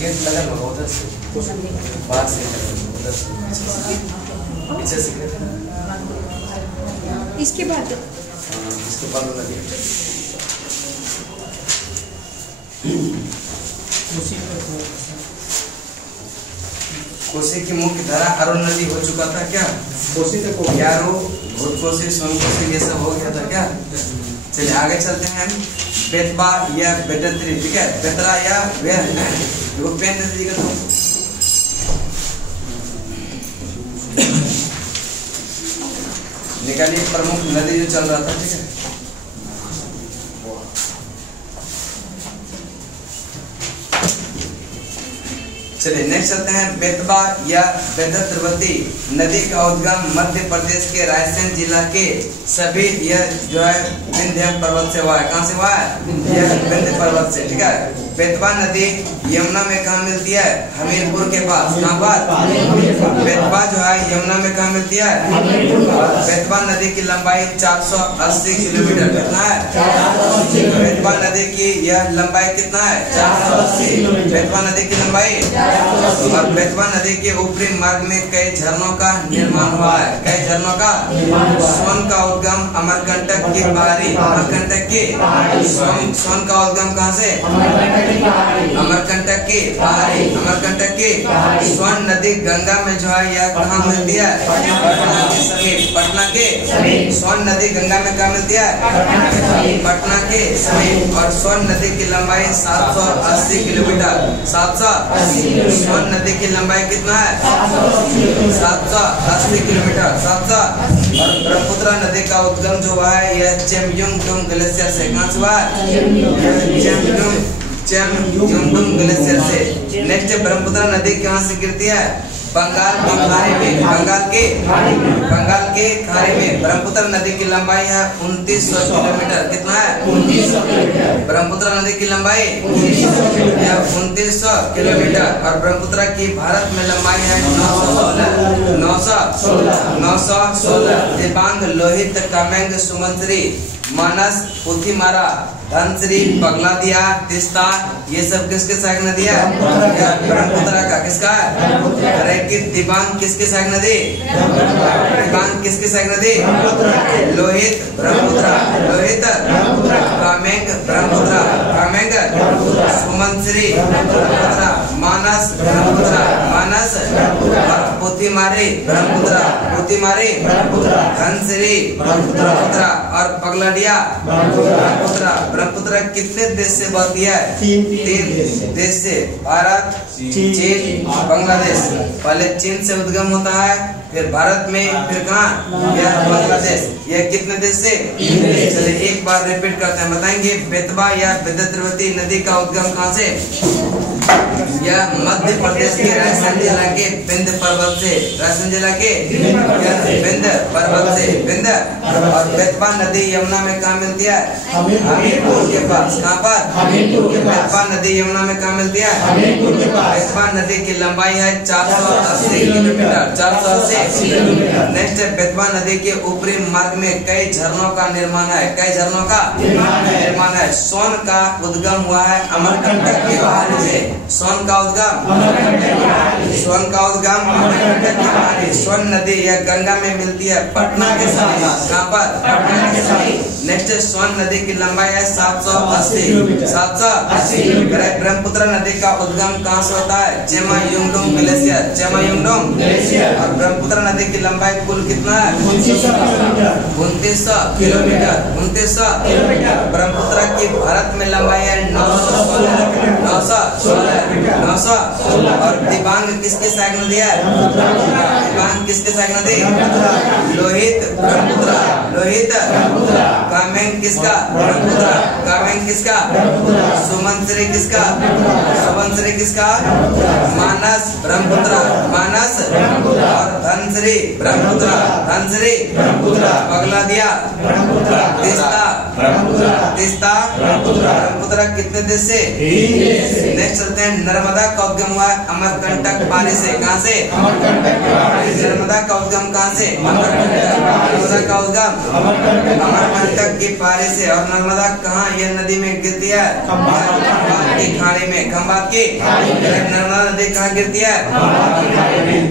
Gate लगा होगा उधर से, बाहर से उधर से पीछे से इसके बाद नदी कोसी की मुख्य धारा अरुण नदी हो चुका था क्या? कोसी तक हो गया, यारो भूत कोसी सोन कोसी ये सब हो गया था क्या? चलिए आगे चलते हैं हम। बेतबा या बेतत्री, ठीक है, बेतरा या देखो पेन दे दीजिएगा तो निकालिए प्रमुख नदी जो चल रहा था, ठीक है। चलिए नेक्स्ट चलते हैं। बेतबा या बेतद्रवती नदी का उद्गम मध्य प्रदेश के रायसेन जिला के सभी यह जो है विंध्य पर्वत से हुआ है। कहाँ से हुआ है? यह विंध्य पर्वत से, ठीक है। बेतबा नदी यमुना में कहाँ मिलती है? हमीरपुर के पास। कहाँ पर? बेतबा जो है यमुना में कहाँ मिलती है? बेतबा नदी की लंबाई 480 किलोमीटर। कितना है? बेतबा नदी की यह लंबाई कितना है? 480। बेतबा नदी की लंबाई। और बेतबा नदी के ऊपरी मार्ग में कई झरनों का निर्माण हुआ है। कई झरनों का। सोन का उद्गम अमरकंटक की पहाड़ी, अमरकंटक की सोन का उद्गम कहाँ से? अमरकंटक की पहाड़ी, अमरकंटक की सोन नदी गंगा में जो है यह कहाँ मिलती है? पटना के समीप। पटना के सोन नदी गंगा में कहाँ मिलती है? पटना के समीप। और सोन नदी की लंबाई 780 किलोमीटर। 780। सोन नदी की लंबाई कितना है? 780 किलोमीटर। 700। और ब्रह्मपुत्र नदी का उद्गम जो हुआ है यह चेमयुंगडुंग ग्लेशियर से। कहाँ से हुआ है? चेमयुंगडुंग ग्लेशियर से। नेक्स्ट ब्रह्मपुत्र नदी कहाँ से गिरती है? बंगाल की खाड़ी में। बंगाल के खाड़ी में। ब्रह्मपुत्र नदी की लंबाई है 2900 किलोमीटर। कितना है? 2900 किलोमीटर। ब्रह्मपुत्र नदी की लंबाई 2900 किलोमीटर। और ब्रह्मपुत्र की भारत में लंबाई है 916। दिबांग, लोहित, कामेंग, सुमंत्री, मानस, पुथीमारा, धनश्री, पगलादिया, तिस्ता, ये सब किसके सहायक नदी है? ब्रह्मपुत्र का। किसका है? रेकित, दिबांग किसके सहायक नदी? दिबांग किसके सहायक नदी? लोहित ब्रह्मपुत्र, लोहित कामेंग ब्रह्मपुत्र, कामेंग सुमंत्री ब्रह्मपुत्र, मानस ब्रह्मपुत्र, मानस और पुथीमारी ब्रह्मपुत्र, पुथीमारी धनश्री ब्रह्मपुत्र और पगलादिया ब्रह्मपुत्र। ब्रह्मपुत्र कितने देश से बहती है? 3 देश से। भारत, चीन, बांग्लादेश। पहले चीन से उद्गम होता है, फिर भारत में, फिर कहाँ? यह बांग्लादेश। यह कितने देश से? 3 देश। चलिए एक बार रिपीट करते हैं, बताएंगे। बेतबा या बेतद्रवती नदी का उद्गम कहाँ से? यह मध्य प्रदेश के रायसेन जिला के विंध्य पर्वत से। रायसेन जिला के विंध्य पर्वत से। विंध्य। और बेतबा नदी यमुना में कहाँ मिलती है? हमीरपुर के पास। कहाँ पर? बेतबा नदी यमुना में कहाँ मिलती है? हमीरपुर के पास। बेतबा नदी की लंबाई है 480 किलोमीटर। 480 किलोमीटर। नेक्स्ट है बेतबा नदी के ऊपरी मार्ग में कई झरनों का निर्माण है। कई झरनों का निर्माण है। सोन का उद्गम हुआ है अमरकंटक की पहाड़ी से। सोन का उद्गम अमरकंटक की पहाड़ी। सोन नदी यह गंगा में मिलती है पटना के समीप। कहाँ पर? पटना के समीप। नेक्स्ट सोन नदी की लंबाई है 780 किलोमीटर। ब्रह्मपुत्र नदी का उद्गम कहाँ से होता है? चेमयुंगडुंग ग्लेशियर। चेमयुंगडुंग ग्लेशियर। और ब्रह्मपुत्र नदी की लंबाई कुल कितना है? 2900 किलोमीटर। 2900 किलोमीटर। ब्रह्मपुत्र की भारत में लंबाई है 916। और दिबांग किसके सहायक नदी है? दिबांग किसके सहायक नदी? लोहित ब्रह्मपुत्र, लोहित। कामेंग किसका? ब्रह्मपुत्र, कामेंग किसका? सुमंत्री किसका? सुमंत्री किसका? मानस ब्रह्मपुत्र, मानस और धनश्री ब्रह्मपुत्र, धनश्री पगलादिया तिस्ता, तिस्ता ब्रह्मपुत्र कितने देश से? नेक्स्ट करते हैं। नर्मदा का उद्गम हुआ अमरकंटक पानी से। कहाँ से? नर्मदा का उद्गम कहाँ से? नर्मदा का उद्गम अमरकंटक की पानी से। और नर्मदा कहाँ यह नदी में गिरती है? खंभात की खाड़ी में। खंभात की नर्मदा नदी कहाँ गिरती है?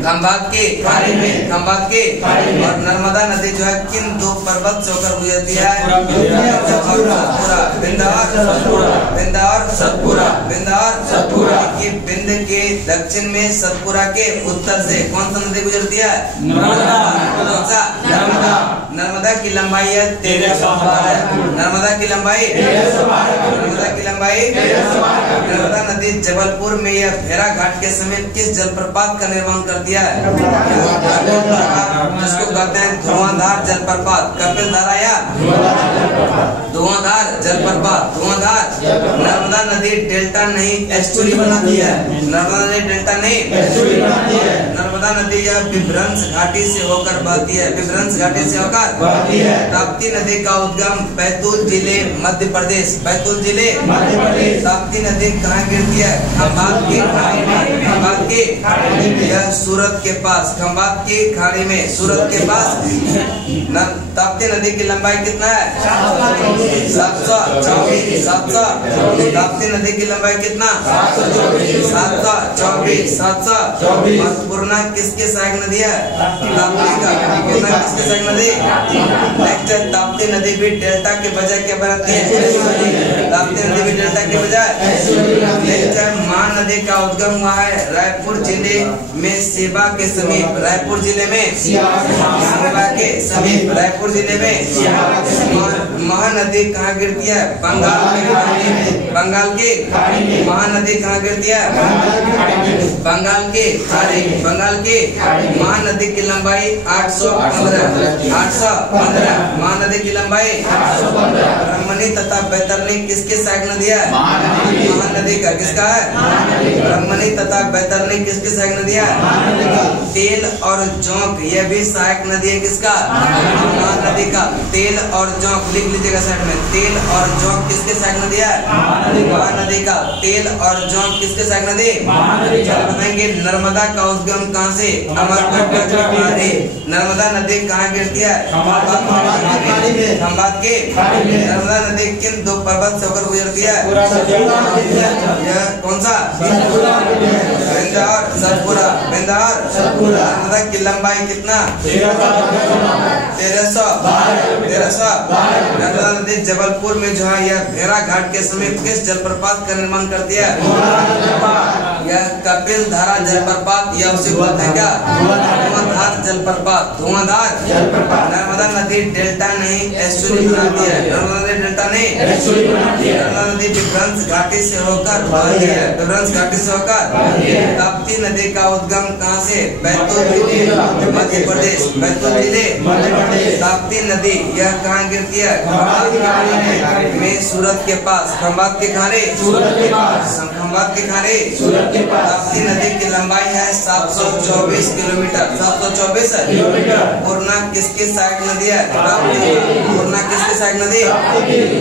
खंभात की खाड़ी में। खंभात की। और नर्मदा नदी जो है किन दो पर्वत से होकर गुजरती है? बिंद और सतपुरा। कि बिंद के दक्षिण में सतपुरा के उत्तर से कौन सा नदी गुजरती है? कौन सा? नर्मदा की लंबाई है 1312। नर्मदा की लंबाई नर्मदा नदी जबलपुर में यह भेरा घाट के समीप किस जलप्रपात का निर्माण करती है? जिसको कहते हैं धुआंधार जलप्रपात। कपिल धारा या धुआंधार जलप्रपात। धुआंधार। नर्मदा नदी डेल्टा नहीं एस्चुरी बनाती है। नर्मदा नदी डेल्टा नहीं एस्चुरी बनाती है। नर्मदा नदी यह विभ्रंश घाटी से होकर बहती है। विभ्रंश घाटी से होकर बहती है। ताप्ती नदी का उद्गम बैतूल जिले मध्य प्रदेश। बैतूल जिले मध्य प्रदेश। ताप्ती नदी कहाँ गिरती है? खंभात की खाड़ी में। खंभात की यह सूरत के पास। खंभात की खाड़ी में सूरत के पास। ताप्ती नदी की लंबाई कितना है? 724। ताप्ती नदी की लंबाई कितना? 724। और पूर्णा किसके सहायक नदी है? ताप्ती का। पूर्णा किसके सहायक नदी? नेक्स्ट है ताप्ती नदी भी डेल्टा के बजाय क्या बनाती है? ताप्ती नदी भी डेल्टा के बजाय। नेक्स्ट है महानदी का उद्गम हुआ है रायपुर जिले में सेवा के समीप। रायपुर जिले में सेवा के समीप। रायपुर जिले में महानदी कहाँ गिरती है? बंगाल में। बंगाल की महानदी कहाँ गिरती है? बंगाल की खाड़ी। बंगाल की महानदी की लंबाई 815। 815 महानदी की लंबाई। ब्रह्मणी तथा बैतरणी किसके सहायक नदी है? महानदी का। किसका है? ब्रह्मणी तथा बैतरणी किसके सहायक नदी है? तेल और जोंक यह भी सहायक नदी है। किसका? महानदी का। तेल और जोंक लिख लीजिएगा साइड में। तेल और जोंक किसके सहायक नदी है? महानदी का। तेल और जोंक किसके सहायक नदी? बताएंगे नर्मदा का उद्गम कहाँ से? अमरकंटक की खाड़ी। नर्मदा नदी कहाँ गिरती है? खंभात के। नर्मदा नदी किन दो पर्वत से होकर गुजरती है? यह कौन सा? बिंद और सतपुरा। बिंद और नर्मदा की लंबाई कितना? 1300। नर्मदा नदी जबलपुर में जो है यह भेरा घाट के समीप किस जलप्रपात का निर्माण करती है? यह कपिल धारा जलप्रपात। यह उसे बोलते हैं क्या? धुआंधार जलप्रपात। धुआंधार। नर्मदा नदी डेल्टा नहीं एस्चुरी बनाती है। नर्मदा नदी डेल्टा नहीं एस्चुरी बनाती है। नर्मदा नदी विभ्रंश घाटी से होकर बहती है। विभ्रंश घाटी से होकर। ताप्ती नदी का उद्गम कहाँ से? बैतूल जिले मध्य प्रदेश। बैतूल जिले मध्य प्रदेश। ताप्ती नदी यह कहाँ गिरती है? खंभात की खाड़ी में सूरत के पास। खंभात की खाड़ी सूरत के पास। खंभात की खाड़ी सूरत के पास। ताप्ती नदी की लंबाई है 724 किलोमीटर। 724 किलोमीटर। पूर्णा किसकी सहायक नदी है? पूर्णा किसकी सहायक नदी?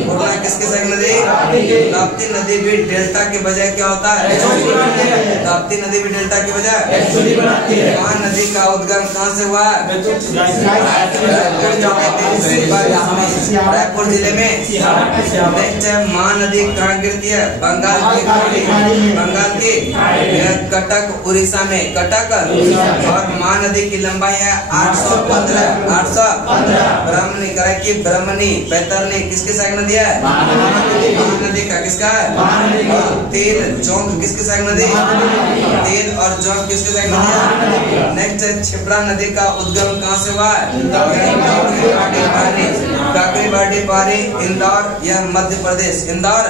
पूर्णा किसकी सहायक नदी? ताप्ती नदी भी डेल्टा के बजाय क्या होता है? ताप्ती नदी भी डेल्टा के बजाय महानदी का उद्गम कहाँ से हुआ है? रायपुर जिले में। नेक्स्ट है महानदी कहाँ गिरती है? बंगाल की खाड़ी। बंगाल की कटक उड़ीसा में। कटक। और महानदी की लंबाई है 815। 815। ब्रह्मणी करा की ब्रह्मणी बैतरणी किसके सहायक नदी है? महानदी का। किसका है? तेल जोंक किसके सहायक नदी? तेल और जोंक किसके सहायक नदी है? नेक्स्ट है क्षिप्रा नदी का उद्गम कहाँ से हुआ है? काकड़ी बाड़ी इंदौर यह मध्य प्रदेश। इंदौर।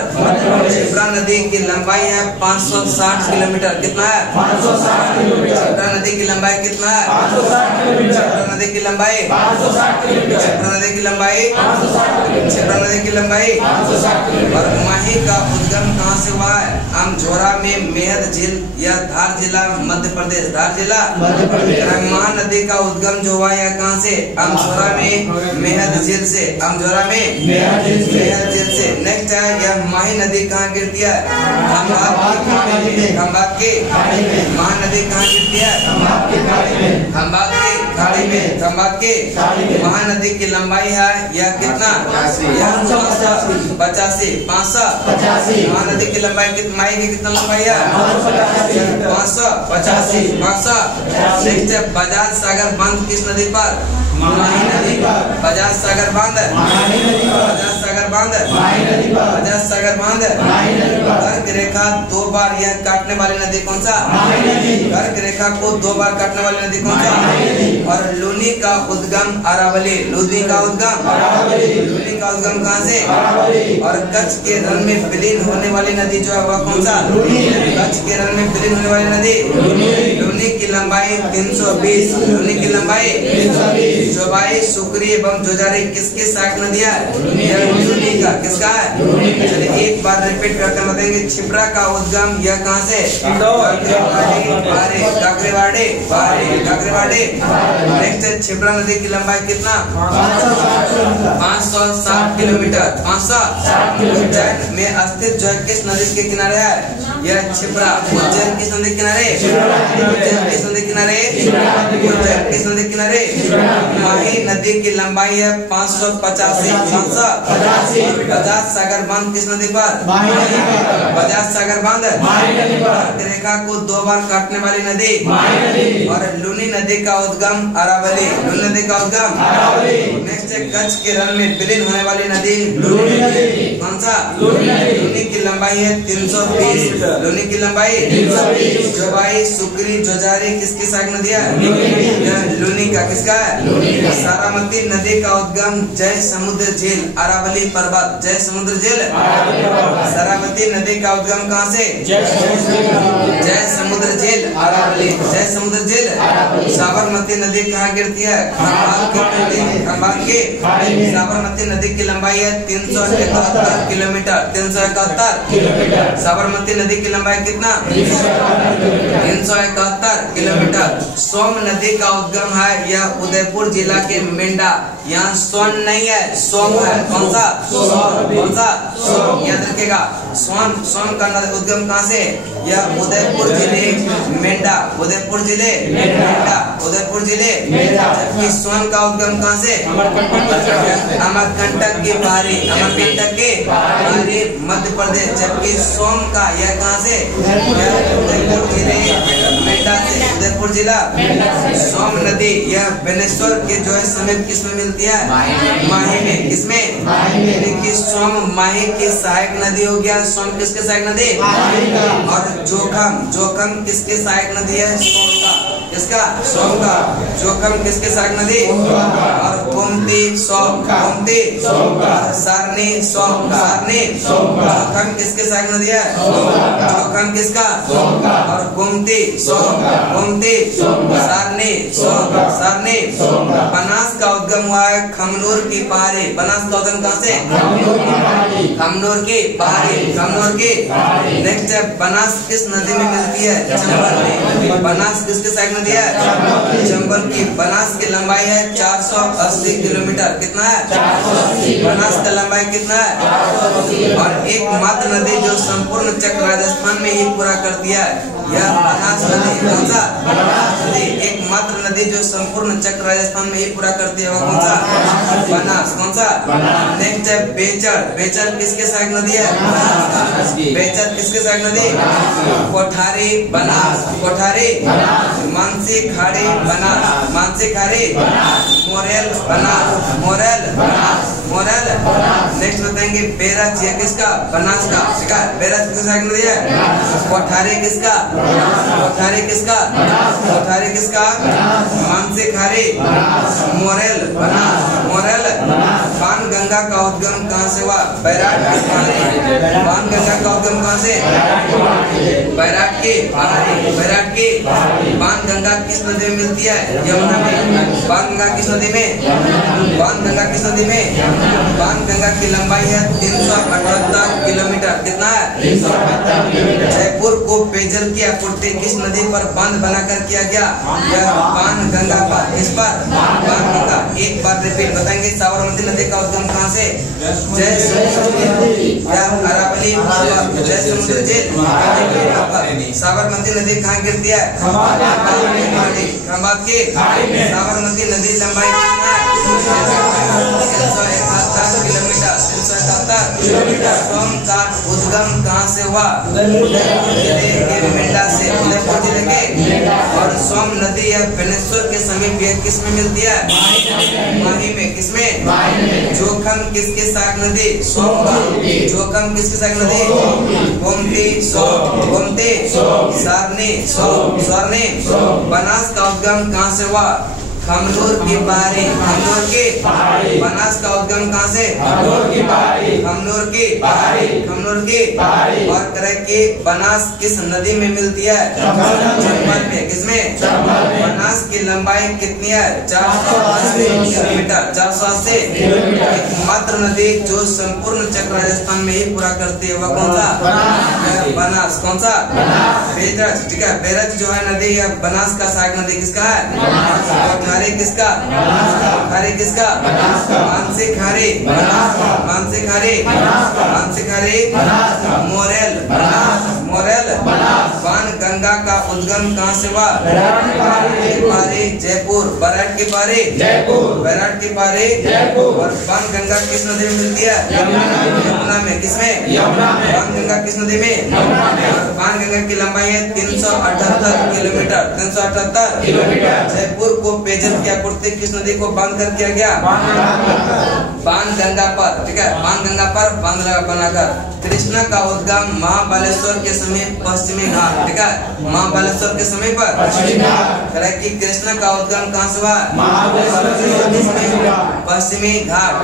क्षिप्रा नदी की लंबाई है 560 किलोमीटर। कितना है? 560 किलोमीटर। क्षिप्रा नदी की लंबाई कितना है? 560 किलोमीटर। क्षिप्रा नदी की लंबाई 560 किलोमीटर। क्षिप्रा नदी की लंबाई 560 किलोमीटर। क्षिप्रा नदी की लंबाई 560 किलोमीटर। और माही का उद्गम कहाँ से हुआ है? अमझोरा में मेहद झील या धार जिला मध्य प्रदेश, धार जिला मध्य प्रदेश। महानदी का उद्गम जो हुआ है कहाँ से? अमझोरा में मेहद झील से, अमझोरा में मेहद झील से। नेक्स्ट है यह माही नदी कहाँ गिरती है? खंभात के महानदी कहाँ गिरती है? खंभात के खाड़ी में, खंभात के महानदी की लंबाई है यह कितना? यह 585 महानदी की लंबाई माही की कितना लंबाई है? 585। नेक्स्ट है बजाज सागर बांध किस नदी पर? माही नदी पर। बजाज सागर बांध, बजाज सागर बांध, बजाज सागर बांध। कर्क रेखा 2 बार यह काटने वाली नदी कौन सा? कर्क रेखा को 2 बार काटने वाली नदी कौन सा? और लूनी का उद्गम अरावली, लूनी का उद्गम, लूनी का उद्गम कहाँ से? और कच्छ के रण में विलीन होने वाली नदी जो है वह कौन सा? कच्छ के रण में विलीन होने वाली नदी। लूनी की लंबाई 320, लूनी की लंबाई जोबाई, सुकरी एवं जोजारी किसकी सहायक नदी है? लूनी का, किसका है? चलिए एक बार रिपीट करके बताएंगे। छिपरा का उद्गम यह कहाँ से? काकरेवाड़ी, काकरेवाड़ी। नेक्स्ट छिपरा नदी की लंबाई कितना? 560 किलोमीटर, 560। उज्जैन में स्थित जो है किस नदी के किनारे है? यह छिपरा। उज्जैन किस नदी किनारे? उज्जैन किस नदी किनारे? उज्जैन किस नदी किनारे? माही नदी की लंबाई है 585। बजाज सागर बांध किस नदी पर? बजाज सागर बांध। रेखा को 2 बार काटने वाली नदी। और लूनी नदी का उद्गम अरावली, लूनी नदी का उद्गम। नेक्स्ट है कच्छ के रण में विलीन होने वाली नदी कौन सा? लूनी की लंबाई है 320, लूनी की लंबाई 320। जोबाई, सुकरी, जोजारी किसकी सहायक नदी है? लूनी का, किसका है? सारामती नदी का उद्गम जय समुद्र झील, अरावली पर्वत, जय समुद्र झील। सारामती नदी का उद्गम कहाँ से? जय समुद्र झील, अरावली, जय समुद्र झील। साबरमती नदी कहाँ गिरती है? खंभात के। साबरमती नदी की लंबाई है 371 किलोमीटर, 371। साबरमती नदी की लंबाई कितना? 371 किलोमीटर। सोम नदी का उद्गम है यह उदयपुर जिला के मेंढा, यहाँ सोन नहीं है, सोम है। कौन सा? कौन सा? याद रखेगा। सोन का उद्गम कहाँ से? यह उदयपुर जिले मेंढा, उदयपुर जिले मेंढा, उदयपुर जिले। जबकि सोन का उद्गम कहाँ से? अमरकंटक के बाहरी, अमरकंटक के बाहरी मध्य प्रदेश। जबकि सोम का यह कहाँ से? उदयपुर जिले मेंढा से, उदयपुर जिला। सोम नदी यह बेनेश्वर के जो है समीप किसमें मिलती है? माही में। किसमें? यानी कि सोम माही की सहायक नदी हो गया। सोम किसके सहायक नदी? और जोखम, जोखम किसके सहायक नदी है? सोम का, किसका? सोम का। जोखम किसके सहायक नदी? और गोमती, सोम, गोमती। सारनी, सोम, सारनी। जोखम किसके सहायक नदी है? जोखम किसका? और गोमती, सोम, गोमती। सारनी, सोम, सारनी। बनास का उद्गम हुआ है खमनूर की पहाड़ी। बनास का उद्गम कहाँ से? खमनूर की पहाड़ी, खमनूर की। नेक्स्ट है बनास किस नदी में मिलती है? चंबल में। बनास किसके सहायक नदी है? चंबल की। बनास की लंबाई है 480 किलोमीटर। कितना है? बनास का लंबाई कितना है? और एकमात्र नदी जो संपूर्ण चक्र राजस्थान में ही पूरा कर दिया है यह बनास नदी। कौन सा? नदी। एकमात्र नदी जो संपूर्ण चक्र राजस्थान में ही पूरा करती है वह कौन सा? बनास। कौन सा? नेक्स्ट है बेचड़। बेचड़ किसके सहायक नदी है? बेचड़ किसके सहायक नदी? कोठारी, बनास, कोठारी। मानसी खाड़ी, बनास, मानसी खाड़ी। Morel, Banas, Morel, Morel. Next बताएंगे बेरज, ये किसका? बनास का। बेरज किसके सहायक नदी है? कोठारी किसका? कोठारी किसका? कोठारी किसका? मानसी खाड़ी, मोरेल, बनास, मोरेल। बाण गंगा का उद्गम कहाँ से हुआ? बैराट के पानी। बाण गंगा का उद्गम कहाँ से? बैराट के बाण गंगा किस नदी में मिलती है? यमुना में। बाण गंगा किस नदी में? बाण गंगा की लंबाई है 378 किलोमीटर। कितना है? जयपुर को पेयजल की आपूर्ति किस नदी पर बांध बनाकर किया गया? बाण गंगा पर। किस पर? बाण गंगा। एक बार रिपीट बताएंगे। साबरमती नदी का उद्गम कहाँ से? जय अरावली जय समुद्र जेल। साबरमती नदी कहाँ गिरती है? खंभात के। साबरमती नदी लंबाई कितना है? 371 किलोमीटर। 371। सोम का उद्गम कहाँ से हुआ? उदयपुर जिले के मेंढा से। उदयपुर जिले के। और सोम नदी या बेनेश्वर के समीप यह किस में मिलती है? माही में। किसमें? जोखम किसकी सहायक नदी? सोम का। जोखम किसकी सहायक नदी? गोमती स्वर्णी। बनास का उद्गम कहाँ से हुआ? खमनूर की पहाड़ी। बनास का उद्गम कहाँ से? खमनूर की। और करे कि बनास किस नदी में मिलती है? चंबल में। किसमें? बनास की लंबाई कितनी है? 480 किलोमीटर। 480। एकमात्र नदी जो संपूर्ण चक्र राजस्थान में ही पूरा करती है वह कौन सा? बनास। कौन सा? बेरज। ठीक है। बेरज जो है नदी या बनास का सहायक नदी किसका है? किसका? मानसी खारी। मोरेल। बाण गंगा का उद्गम कहाँ से हुआ? जयपुर। बैराट की पारी। और बाण गंगा किस नदी में मिलती है? यमुना में। किसमें? बाण गंगा किस नदी में? बाण गंगा की लंबाई है 378 किलोमीटर। 378। जयपुर को पेयजल की आपूर्ति किस नदी को बांध कर किया गया? बाण गंगा पर। ठीक है। बाण गंगा पर बांध बनाकर। कृष्णा का उद्गम महाबलेश्वर के समीप पश्चिमी घाट। ठीक है। महाबलेश्वर के समीप पर कृष्णा का उद्गम कहाँ से हुआ? पश्चिमी घाट।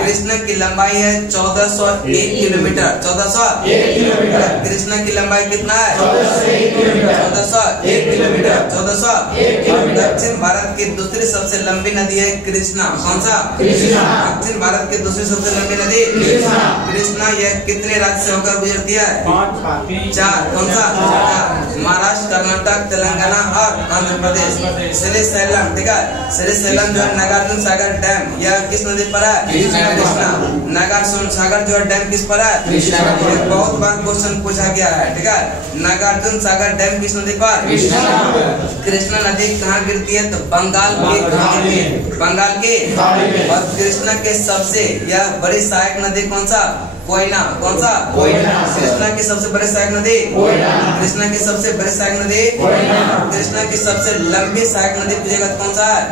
कृष्णा की लंबाई है 1401 किलोमीटर। 1401। कृष्णा की लंबाई कितना है? 1401 किलोमीटर। 1401। दक्षिण भारत की दूसरी सबसे लंबी नदी है कृष्णा। कौन सा? दक्षिण भारत की दूसरी सबसे लंबी नदी कृष्णा। यह कितने राज्य से होकर गुजरती है? 4। कौन सा? महाराष्ट्र, कर्नाटक, तेलंगाना और आंध्र प्रदेश। श्रीशैलम। ठीक है। श्रीशैलम जो है नागार्जुन सागर डैम यह किस नदी पर है? कृष्णा। नागार्जुन सागर जो है डैम किस पर है? बहुत बार क्वेश्चन पूछा गया है। ठीक है। नागार्जुन सागर डैम किस नदी पर? कृष्णा नदी कहाँ गिरती है? तो बंगाल के। और कृष्णा के सबसे यह बड़ी सहायक नदी कौन सा? कोयना। कौन सा? कृष्णा की सबसे बड़ी सहायक नदी कृष्णा की सबसे बड़ी सहायक नदी कृष्णा की सबसे लंबी सहायक नदी पूछेगा तो कौन सा है?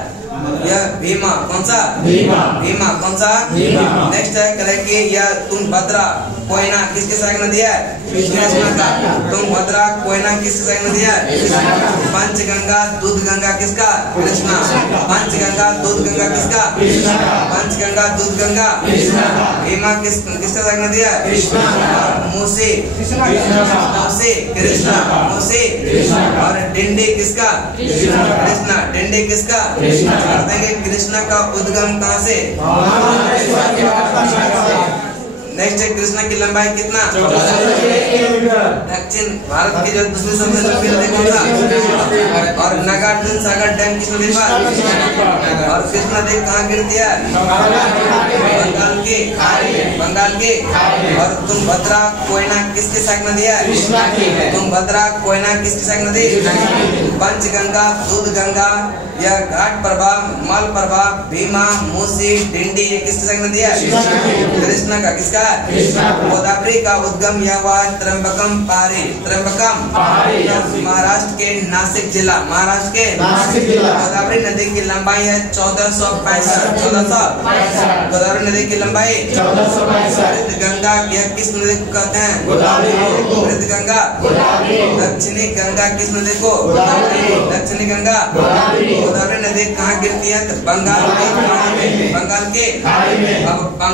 यह भीमा। कौन सा? भीमा। कौन सा? नेक्स्ट है कि यह तुंगभद्रा कोयना किसकी सहायक नदी है? कृष्णा का। तुंगभद्रा कोयना किसकी सहायक नदी है? पंचगंगा दूध गंगा किसका? कृष्णा। पंचगंगा दूध गंगा किसका? पंचगंगा दूध गंगा। भीमा किसका सहायक नदी है? मूसी। कृष्णा। मूसी। और डिंडी किसका? कृष्णा। डिंडी किसका? कृष्णा का उद्गम कहाँ से? नेक्स्ट है कृष्णा की लंबाई कितना? दक्षिण भारत की जो दूसरी सबसे लंबी नदी कौन सा? और नागार्जुन सागर डैम किस नदी पर? और कृष्णा नदी कहाँ गिरती है? बंगाल की। और तुंगभद्रा कोयना किसकी सहायक नदी है? तुंगभद्रा कोयना किसकी सहायक नदी? पंचगंगा दूध गंगा यह घाट प्रभाव मल प्रभाव भीमा मूसी डिंडी ये किसकी सहायक नदी है? कृष्णा का। किसका? गोदावरी का उद्गम यह हुआ त्र्यंबकम पहाड़ी। महाराष्ट्र के नासिक जिला। गोदावरी नदी की लंबाई है 1465। गोदावरी नदी की लंबाई 1465। गंगा यह किस नदी को कहते हैं? गंगा। दक्षिणी गंगा किस नदी को? दक्षिणी गंगा। गोदावरी नदी कहाँ गिरती है? बंगाल के। अब बाण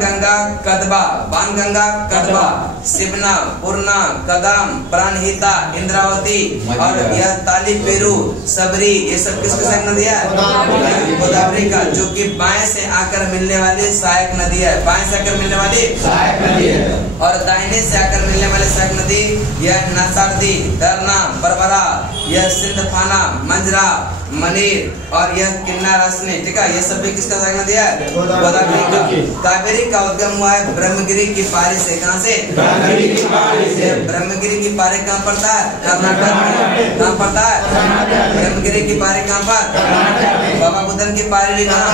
गंगा कदबा, बाणगंगा, कदबा, शिवना, पूर्णा, कदम, प्राणहिता, इंद्रावती और यह ताली पेरू, सबरी, ये सब किसकी सहायक नदी है? गोदावरी का, जो कि बाएं से आकर मिलने वाली सहायक नदी है। बाएं से आकर मिलने वाली सहायक नदी है। और दाहिने से आकर मिलने वाली सहायक नदी यह नसारदी, दरना, बरबरा, यह सिंधफाना, मंजरा, मनीर और यह किन्नारासनी, ठीक है, ये सब भी किसका सहायक नदी है? गोदावरी का। कावेरी का उद्गम हुआ है ब्रह्मगिरी की पारी से। कहाँ से? ब्रह्मगिरी की पारी से। ब्रह्मगिरी की पारी कहाँ पड़ता है? कर्नाटक में। कहाँ पड़ता है? ब्रह्मगिरी की पारी कहाँ पर? बाबा बुदन की पारी भी कहाँ?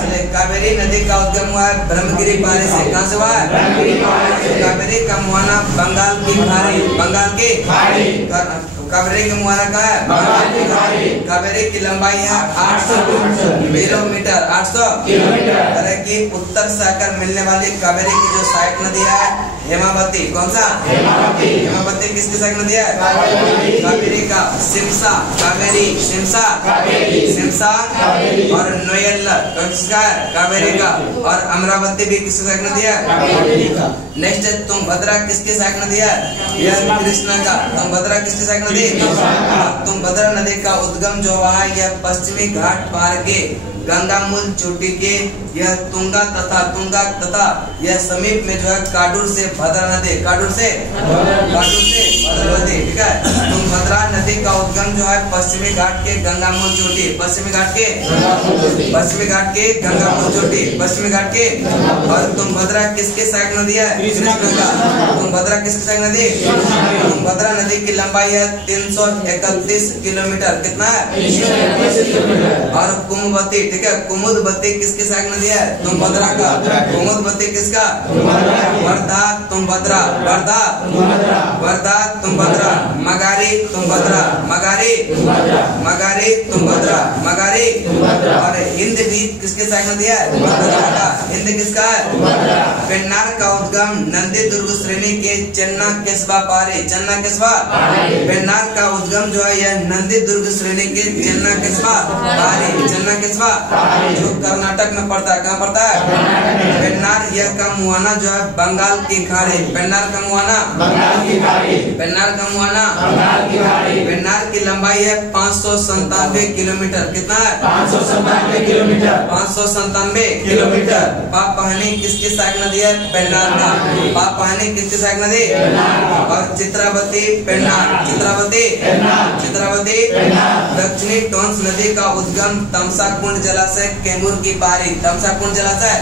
चलिए, कावेरी नदी का उद्गम हुआ है ब्रह्मगिरी पारी से। कहाँ से हुआ है? कावेरी का मुहाना बंगाल की खाड़ी, बंगाल की कावेरी का मुहाना कहाँ है? कावेरी की लंबाई है 800 किलोमीटर, 800 किलोमीटर की उत्तर से आकर मिलने वाली कावेरी की जो सहायक नदी है हेमावती। कौन सा? हेमावती किसकी सहायक नदी है? कावेरी का। सिमसा, कावेरी, सिमसा और नोयल किसका है? कावेरी का। और अमरावती भी किसकी सहायक नदी है? नेक्स्ट है तुंगभद्रा, किसकी सहायक नदी है? यह कृष्णा का। तुंगभद्रा किसकी सहायक नदी? तुंगभद्रा नदी का उद्गम जो हुआ है यह पश्चिमी घाट पार के गंगा मूल चोटी के यह तुंगा तथा यह समीप में जो है काडूर से भद्रा नदी, काडूर से भद्रा नदी, ठीक है। तुंगभद्रा नदी का उद्गम जो है पश्चिमी घाट के गंगा मूल चोटी, पश्चिमी घाट के गंगा मूल चोटी, पश्चिमी घाट के। और तुंगभद्रा किसके सहायक नदी है? कृष्णा का। तुंगभद्रा किसकी सहायक नदी? तुंगभद्रा नदी की लंबाई है 331 किलोमीटर। कितना है? और कुमुदवती, ठीक है, कुमुदवती किसकी सहायक नदी है? तुंगभद्रा का। कुमुदवती किसका? वर्धा, तुंगभद्रा, वर्धा, तुंगभद्रा, मगारी, तुंगभद्रा, मगारी, तुंगभद्रा, मगारी। और हिंद भी किसके सहायक नदी है? तुंगभद्रा का। हिंद किसका है? पेन्नार का उद्गम नंदी दुर्ग श्रेणी के चन्ना केसबा पारी, चन्ना केसबा। पेन्नार का उद्गम जो है यह नंदी दुर्ग श्रेणी के चन्ना केसबा पारी, चन्ना केसबा जो कर्नाटक में पड़ता है। कहाँ पड़ता है? पेन्नार यह का मुहाना जो है बंगाल की खाड़ी, पेन्नार का मुहाना, पेन्नार की लंबाई है 597 किलोमीटर। कितना है? 597 किलोमीटर। पापहानी किसकी सहायक नदी है? पेन्नार का। पापहानी किसकी सहायक नदी? और चित्रावती, पेन्नार, चित्रावती दक्षिणी टोंस नदी का उद्गम तमसा कुंड जलाशय कैमूर की पारी, तमसा कुंड जलाशय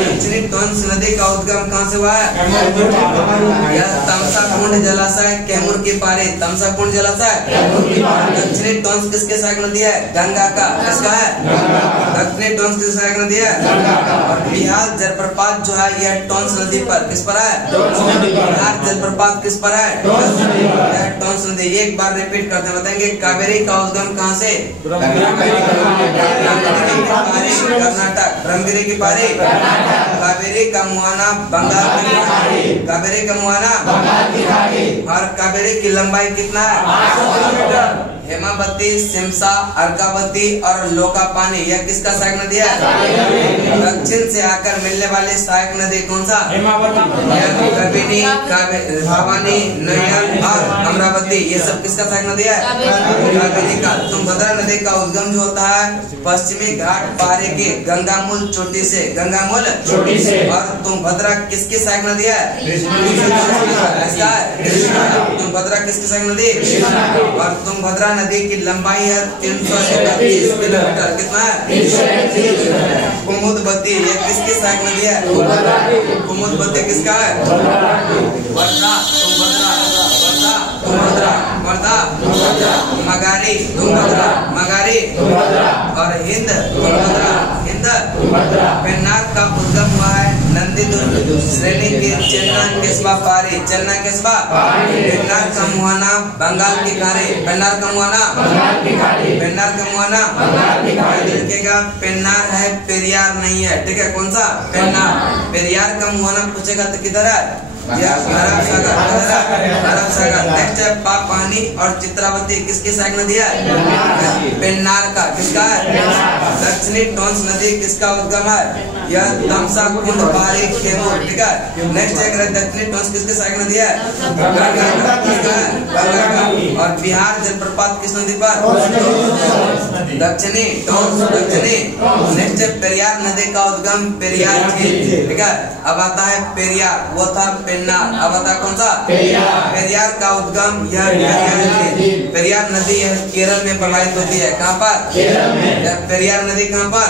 दक्षिणी टोंस नदी का उद्गम कहाँ से हुआ है? यह तमसा कुंड जलाशय कैमूर की पारी, तमसा कुंड जलाशय दक्षिणी टोंस किसके सहायक नदी है? गंगा का। किसका है? दक्षिणी टोंस की सहायक नदी है। और बिहार जलप्रपात जो है यह टोंस नदी पर, किस पर है? बिहार जलप्रपात किस पर है? टोंस नदी। एक बार रिपीट करते हैं, बताएंगे कावेरी का उद्गम कहाँ से? कर्नाटक, ब्रह्मगिरी की पारी, कावेरी का मुहाना बंगाल की खाड़ी, कावेरी का मुहाना और कावेरी की लंबाई कितना है? हेमावती, सिमसा, अर्कावती और लोकापानी, यह किसका सहायक नदी है? दक्षिण से आकर मिलने वाली सहायक नदी कौन सा? कबिनी, भवानी, नयन और अमरावती, ये सब किसका सहायक नदी है? कावेरी का। तुंगभद्रा नदी का उद्गम जो होता है पश्चिमी घाट पारे के गंगामूल चोटी से, और तुंगभद्रा किसकी सहायक नदी है? तुंगभद्रा किसकी सहायक नदी? और तुंगभद्रा नदी की लंबाई है 331 किलोमीटर। कितना है? कुमुदवती, ये किसकी सहायक नदी है? कुमुदवती किसका है? वर्धा, तुंगभद्रा, मगारी, तुंगभद्रा, और हिंद, पेन्नार का उद्गम हुआ है नंदी दुर्ग श्रेणी के चन्ना केसबा पारी, चन्ना केसबा। पेन्नार का मुहाना बंगाल की खाड़ी, पेन्नार का मुहाना देखिएगा, पेन्नार है, पेरियार नहीं है, ठीक है। कौन सा? पेन्नार। पेरियार का मुहाना पूछेगा तो किधर है? अरब सागर। नेक्स्ट है पापहानी और चित्रावती किसकी सहायक नदी है? पेन्नार का। किसका है? दक्षिणी टोंस नदी किसका उद्गम है? यह तमसा कुंड बारी खेमो, ठीक है। नेक्स्ट चेक रहे दक्षिणी टोंस किसके सहायक नदी है? गंगा का। और बिहार जलप्रपात किस नदी पर? दक्षिणी टोंस, दक्षिणी। नेक्स्ट है पेरियार नदी का उद्गम पेरियार झील, ठीक है। अब आता है पेरियार, वो था पेन्नार, अब आता है कौन सा? पेरियार का उद्गम यह पेरियार झील। पेरियार नदी यह केरल में प्रवाहित होती है, कहाँ पर? पेरियार नदी कहाँ पर?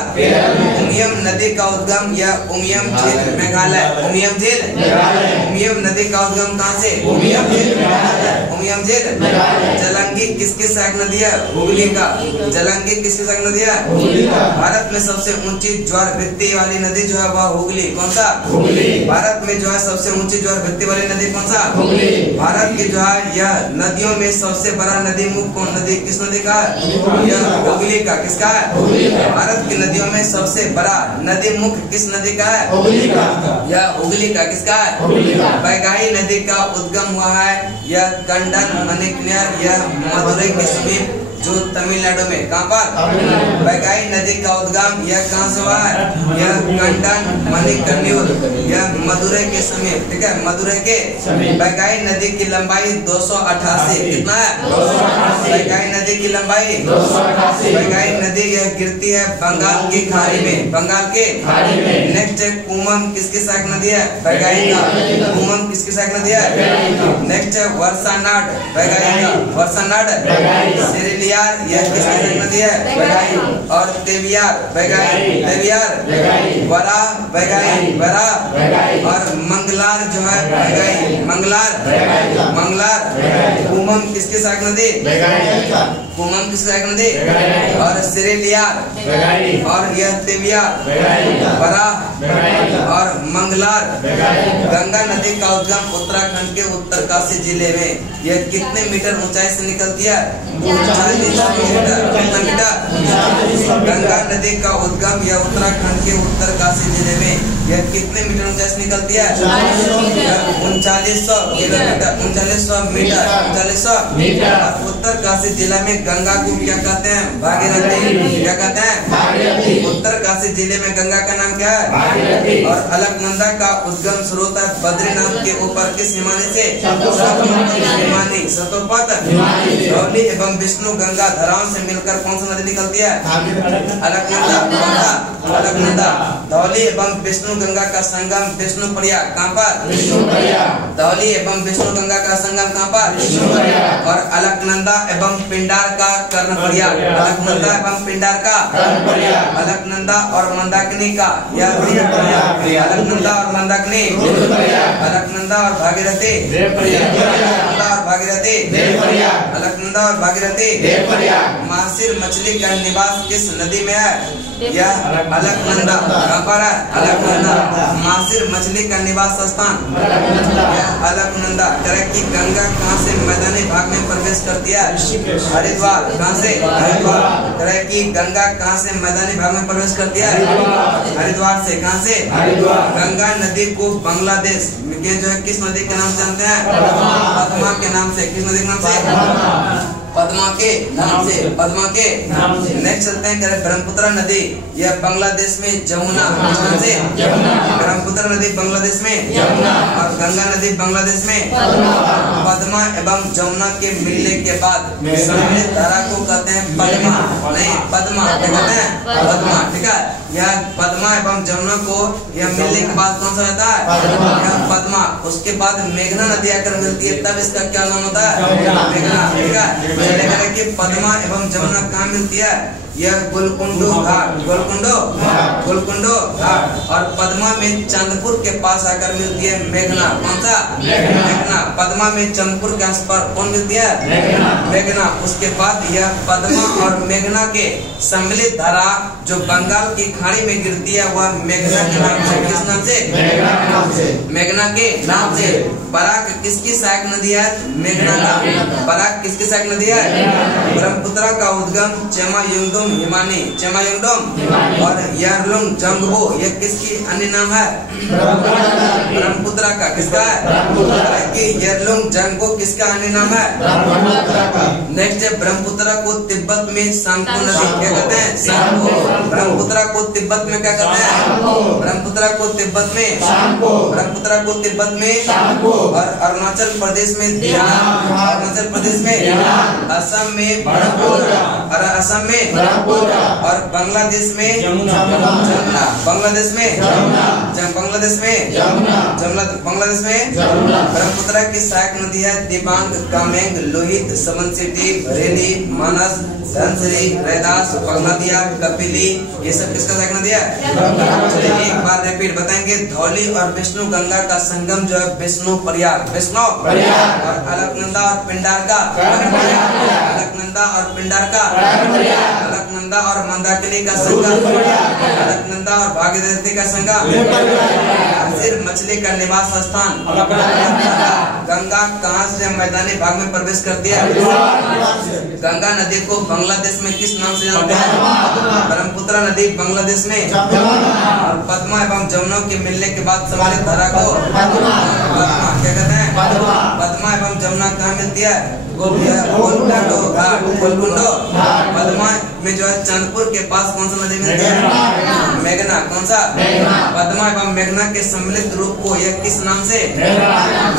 उमियम नदी का उद्गम यह उमियम झील मेघालय, उमियम झील। उमियम नदी का उद्गम कहाँ से? उमियम झील। उमियम झील। जलंगी किसकी सहायक नदी है? हुगली का। जलंगी किसकी सहायक नदी है? भारत में सबसे ऊंची ज्वार भित्ति वाली नदी जो है वह हुगली, कौन सा? भारत में जो है सबसे ऊंची ज्वार भित्ति वाली नदी कौन सा? भारत की जो है यह नदियों में सबसे बड़ा नदी मुख कौन नदी किस नदी का है? यह हुगली का। किसका है? भारत की नदियों में सबसे बड़ा नदी मुख किस नदी का है? यह हुगली का। किसका है? बैगाई नदी का उद्गम हुआ है यह कंडन मणिकनेर, यह मदुरई के समीप जो तमिलनाडु में, कहाँ पर? बैगाई नदी का उद्गम यह कहाँ से हुआ है? यह कंडन मणिकनेर, यह मदुरई के समीप, ठीक है, मदुरई के। बैगाई नदी की लंबाई 288, कितना है? बैगाई नदी की लंबाई 288। बैगाई नदी यह गिरती है बंगाल की खाड़ी में, बंगाल के खाड़ी में। नेक्स्ट है कुमम किसकी सहायक नदी है? बैगाई का। कुमम किसकी सहायक नदी है? नेक्स्ट है वर्षानाड, बैगाई का। वर्षानाड। सिरिलियार यह किसकी सहायक नदी है? बैगाई। और तेवियार, बैगाई, तेवियार। वरा, बैगाई, वरा। और मंगलार जो है बैगाई, मंगलार, मंगलार। कुमम किसकी सहायक नदी? कुमम किसकी सहायक नदी? और सिरिलियार, और यह तेवियार, वरा और मंगलार। गंगा नदी का उद्गम उत्तराखंड के उत्तरकाशी जिले में यह कितने मीटर ऊंचाई से निकलती है? 40 मीटर। कितना मीटर? गंगा नदी का उद्गम यह उत्तराखंड के उत्तरकाशी जिले में यह कितने मीटर ऊंचाई से निकलती है? 3900 किलोमीटर, 3900 मीटर, 3900 मीटर। उत्तरकाशी जिला में गंगा को क्या कहते हैं? भागीरथी। क्या कहते हैं? उत्तरकाशी जिले में गंगा का नाम क्या है? और अलकनंदा का उद्गम स्रोत है बद्रीनाथ के ऊपर किस हिमालय से? हिमानी, सतोपत। धौली एवं विष्णु गंगा धराओं से मिलकर कौन सी नदी निकलती है? अलकनंदा। अलकनंदा। धौली एवं विष्णु गंगा का संगम विष्णु प्रयाग, कहाँ पर? धौली एवं विष्णु गंगा का संगम कहाँ पर? और अलकनंदा एवं पिंडार का कर्णप्रयाग। अलकनंदा एवं पिंडार का अलकनंदा और मंदाकिनी का यह अलकनंदा और मंदाकिनी, अलकनंदा और भागीरथी, अलकनंदा और भागीरथी, अलकनंदा और भागीरथी। मासिर मछली का निवास किस नदी में है? यह अलकनंदा। कहाँ पर है? अलकनंदा। मासिर मछली का निवास स्थान यह अलकनंदा। करेक्ट कि गंगा कहाँ से मैदानी भाग में प्रवेश करती है? हरिद्वार। कहाँ से? हरिद्वार। करेक्ट कि गंगा कहाँ से मैदानी भाग में प्रवेश करती है? हरिद्वार से। कहाँ से? हरिद्वार। गंगा नदी को बांग्लादेश के जो है किस नदी के नाम से जानते हैं? पद्मा के नाम से। किस नदी के नाम से? पद्मा के नाम से। पद्मा के नाम से। नेक्स्ट चलते हैं ब्रह्मपुत्र नदी यह बांग्लादेश में जमुना से। ब्रह्मपुत्र नदी बांग्लादेश में जमुना और गंगा नदी बांग्लादेश में पद्मा एवं जमुना के मिलने के बाद सम्मिलित धारा को कहते हैं पद्मा, नहीं पद्मा। क्या कहते हैं? पद्मा। ठीक है, यह पद्मा एवं जमुना को यह मिलने के बाद कौन सा रहता है? यह पद्मा। उसके बाद मेघना नदी आकर मिलती है, तब इसका क्या नाम होता है? मेघना। ठीक है, कि पद्मा एवं जमुना कहाँ मिलती है? यह गोलकुंडो घाट, गोलकुंडो घाट। और पद्मा में चंद्रपुर के पास आकर मिलती है मेघना। कौन सा? मेघना। पद्मा में चंद्रपुर के आस पास कौन मिलती है? मेघना। उसके बाद यह पद्मा और मेघना के सम्मिलित धारा जो बंगाल की खाड़ी में गिरती है वह मेघना के नाम से। किस नाम से? मेघना के नाम से। बराक किसकी सहायक नदी है? मेघना का। बराक किसकी सहायक नदी है? ब्रह्मपुत्र का उद्गम चेमा युंगदों यरलुंग हिमानी चेमायुंगडोम और यरलुंग जंगबो ये किसकी अन्य नाम है? ब्रह्मपुत्रा का। किसका है? कि यरलुंग जंगबो किसका अन्य नाम है? नेक्स्ट है ब्रह्मपुत्रा को तिब्बत में सांगपो नदी क्या कहते हैं? सांगपो। ब्रह्मपुत्रा को तिब्बत में क्या कहते हैं? ब्रह्मपुत्रा को तिब्बत में ब्रह्मपुत्रा को तिब्बत में और अरुणाचल प्रदेश में दियाना, अरुणाचल प्रदेश में, असम में और असम में और बांग्लादेश में जमुना, बांग्लादेश में बांग्लादेश में बांग्लादेश में ब्रह्मपुत्रा की सहायक नदी है दिबांग, कामेंग, लोहित, समनसिटी, बरेली, मानस, धनसिरी, रैदास, पगलादिया, कपिली ये सब किसका सहायक नदी है? एक बार रिपीट बताएंगे। धौली और विष्णु गंगा का संगम जो है विष्णु प्रयाग, विष्णु और अलकनंदा और पिंडार का, अलकनंदा और पिंडार का, अलकनंदा और मंदाकिनी का संगम, अलकनंदा और भागीरथी का संगम, फिर मछली का निवास स्थान गंगा कहाँ से मैदानी भाग में प्रवेश करती है? गंगा नदी को बांग्लादेश में किस नाम से जानते हैं? ब्रह्मपुत्रा नदी बांग्लादेश में और पद्मा एवं जमुना के मिलने के बाद सम्मिलित धारा को पद्मा क्या कहते हैं? पद्मा एवं जमुना कहाँ मिलती है? गोलकुंडो घाट, गोलकुंडो। पद्मा में जो है चंदपुर के पास कौन सा नदी मिलती है? मेघना। कौन सा? पद्मा एवं मेघना के सम्मिलित रूप को यह किस नाम से?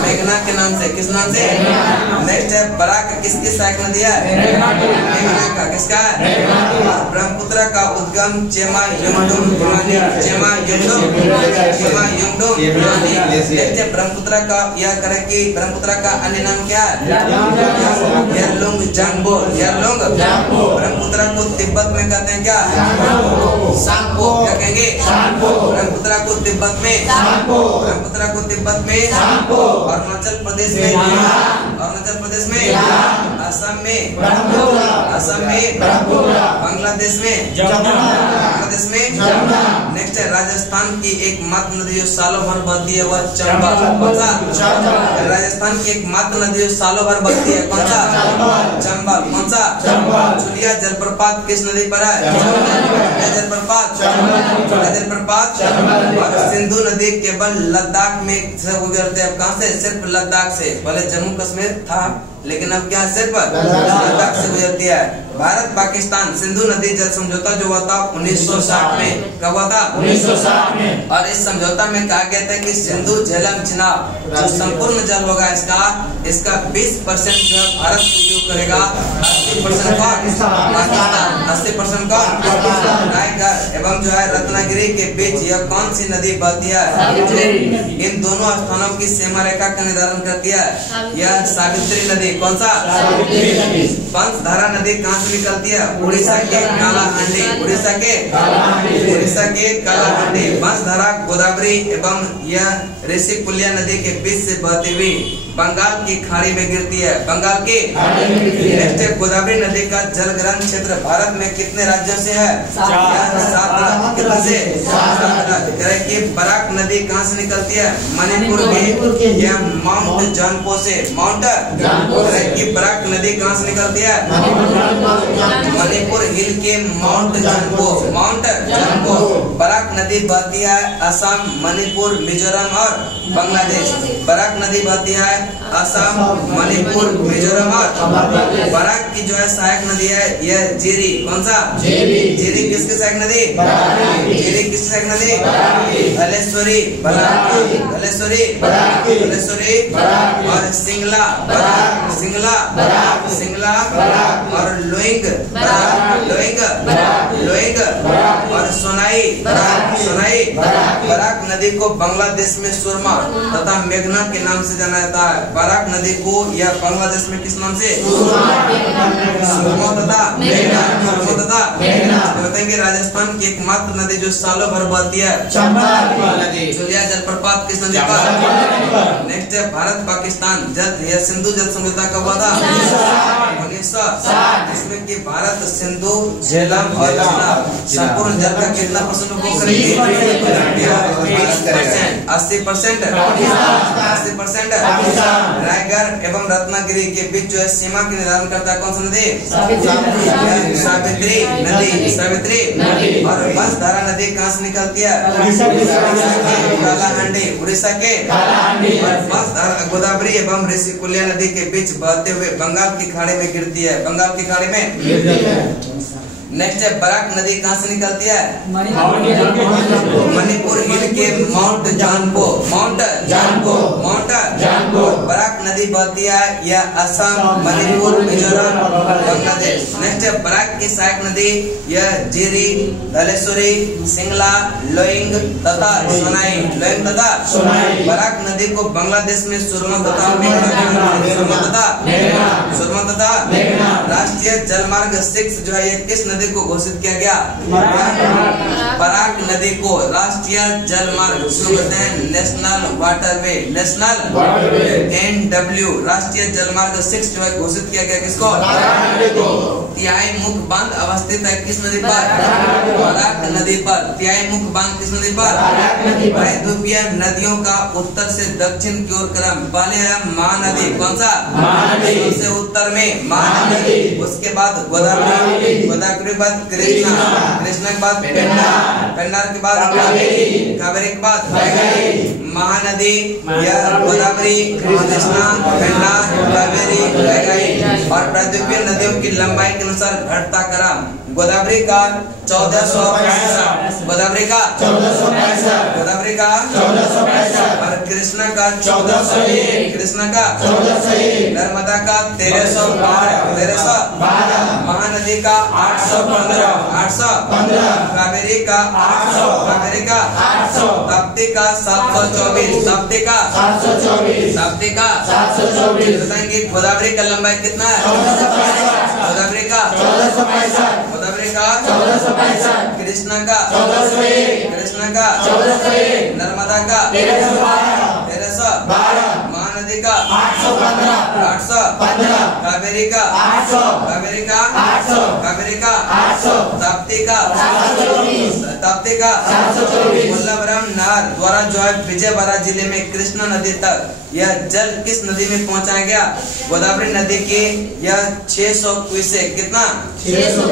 मेघना के नाम से। किस नाम से? नेक्स्ट है बराक किसकी सहायक नदी है? मेघना का। किसका है? ब्रह्मपुत्रा का उद्गम चेमायुंगडुम हिमानी, चेमायुंगडुम हिमानी। नेक्स्ट है ब्रह्मपुत्रा का यह करे कि ब्रह्मपुत्रा का अन्य नाम क्या है? यरलुंग जंगबो, यरलुंग ब्रह्मपुत्रा को तिब्बत में कहते हैं क्या? सांगपो। क्या कहेंगे? ब्रह्मपुत्रा को तिब्बत में, ब्रह्मपुत्रा को तिब्बत में, अरुणाचल प्रदेश में, अरुणाचल प्रदेश में, असम में, असम में, बांग्लादेश में, बांग्लादेश में। नेक्स्ट है राजस्थान की एक मात्र नदी जो सालों भर बहती है वह चंबल। कौन सा? राजस्थान की एक मात्र नदी जो सालों भर बहती है कौन सा? चंबल। कौन सा? चुलिया जलप्रपात किस नदी पर है? जलप्रपात, जलप्रपात। और सिंधु नदी केवल लद्दाख में गुजरते हैं। कहाँ से? सिर्फ लद्दाख से। पहले जम्मू कश्मीर था लेकिन अब क्या सिर्फ लद्दाख से गुजरती है। भारत पाकिस्तान सिंधु नदी जल समझौता जो हुआ था 1960 में। कब हुआ था? 1960 में। और इस समझौता में कहा गया था कि सिंधु झेलम चिनाब जो संपूर्ण जल होगा इसका 20% जो है भारत उपयोग करेगा, 80% कौन? पाकिस्तान। 80% कौन? रायगढ़ एवं जो है रत्नागिरी के बीच यह कौन सी नदी बहती है? इन दोनों स्थानों की सीमा रेखा का निर्धारण करती है यह सावित्री नदी। कौन सा? पंचधारा नदी कहाँ से निकलती है? उड़ीसा के कालाहांडी, उड़ीसा के कालाहांडी। पंचधारा गोदावरी एवं यह ऋषिकुल्या नदी के बीच से बहती हुई बंगाल की खाड़ी में गिरती है। बंगाल की। नेक्स्ट गोदावरी नदी का जल ग्रहण क्षेत्र भारत में कितने राज्यों से है? 7 कितने से? 7। बराक नदी कहाँ से निकलती है? मणिपुर के यह माउंट जानपो से। माउंट की बराक नदी कहाँ से निकलती है? मणिपुर हिल के माउंट जानपो, माउंट जानपो। बराक नदी बहती है असम, मणिपुर, मिजोरम और बांग्लादेश। बराक नदी बहती है असम, मणिपुर, मिजोरम और बराक की जो है सहायक नदी है यह जीरी। कौन सा? जीरी किसकी सहायक नदी? जीरी किसकी सहायक नदी? धलेश्वरी, धलेश्वरी और सिंगला, सिंगला और लोइंग और सोनाई। बराक नदी को बांग्लादेश में सुरमा तथा मेघना के नाम से जाना जाता है। बराक नदी को यह बांग्लादेश में किस नाम से? सुरमा तथा मेघना। बताएंगे राजस्थान की एकमात्र नदी जो सालों भर बहती है चुलिया जलप्रपात किस नदी पर? नेक्स्ट है भारत पाकिस्तान यह सिंधु जल समझौता कब हुआ था? 1960। इसमें कि भारत सिंधु झेलम और संपूर्ण जल का कितना % उपयोग करेगी? 80%। 80%। रायगढ़ एवं रत्नागिरी के बीच जो है सीमा की निर्धारण करता है कौन सा नदी? सावित्री नदी। सावित्री। और बंसधारा नदी कहाँ से निकलती है? कालाहांडी, उड़ीसा के। और बंसधारा गोदावरी एवं ऋषिकुल्या नदी के बीच बहते हुए बंगाल की खाड़ी में गिरती है। बंगाल की खाड़ी में। नेक्स्ट है बराक नदी कहाँ से निकलती है? मणिपुर हिल के माउंट जानपो। माउंट जानपो। बराक नदी बहती है यह असम, मणिपुर, मिजोरम, बांग्लादेश। नेक्स्ट है बराक की सहायक नदी यह जिरी, धलेश्वरी, सिंगला, लोइंग तथा सोनाई। लोइंग तथा बराक नदी को बांग्लादेश में सुरमा तथा राष्ट्रीय जलमार्ग 6 जो है ये किस नदी को घोषित किया गया? बराक नदी को राष्ट्रीय जलमार्ग कहते हैं नेशनल वाटरवे। नेशनल NW राष्ट्रीय जलमार्ग 6 जो है घोषित किया गया किसको? तिहाई मुख्य बांध अवस्थित है किस नदी पर? बराक नदी पर। तिहाई मुख्य बांध किस नदी पर? द्वीपीय नदियों का उत्तर से दक्षिण की ओर क्रम। पहले है महानदी। कौन सा? सबसे उत्तर में महानदी। उसके बाद गोदावरी, गोदावरी के बाद कृष्णा, कृष्णा के बाद पेन्नार, पेन्नार के बाद कावेरी, कावेरी के बाद महानदी या गोदावरी, कृष्णा, पेन्नार, कावेरी, वैगई। और प्रायद्वीपीय नदियों की लंबाई के अनुसार घटता क्रम। गोदावरी का 1465, गोदावरी का 1465, गोदावरी का 1465 और कृष्णा का 1401, कृष्णा का 1401, नर्मदा का 1312, 1312, महानदी का 815, 815, कावेरी का 800, कावेरी का 800, ताप्ती का 724, ताप्ती का 724, ताप्ती का 724। बताएंगे गोदावरी का लंबाई कितना है? गोदावरी का 1465, गोदावरी का 1465, कृष्णा का 1401, कृष्णा का 1401, नर्मदा का 1312, महानदी का 815, 815, कावेरी का 800, कावेरी का 800, कावेरी का 800, ताप्ती का 724, ताप्ती का 724। वल्लभराम नहर द्वारा जो है विजयवाड़ा जिले में कृष्णा नदी तक यह जल किस नदी में पहुंचाया गया? गोदावरी नदी की यह 600 क्यूसेक। कितना? 600।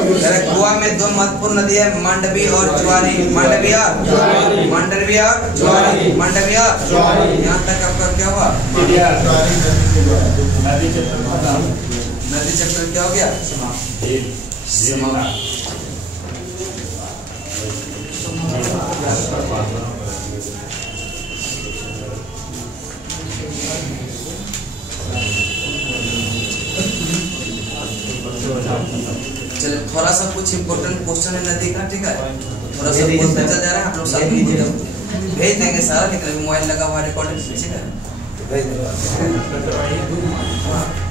गोवा में दो महत्वपूर्ण नदी है मांडवी और ज्वारी। मांडवी और ज्वारी, मांडवी और ज्वारी, मांडवी और ज्वारी। यहाँ तक आपका क्या हुआ? नदी चक्र क्या हो गया? समाप्त। चलिए थोड़ा सा कुछ इम्पोर्टेंट क्वेश्चन है नदी का, ठीक है? थोड़ा सा चल जा रहा है, आप लोग साथ में भेज देंगे सारा, लेकिन मोबाइल लगा हुआ रिकॉर्डिंग, ठीक है? भेज देंगे,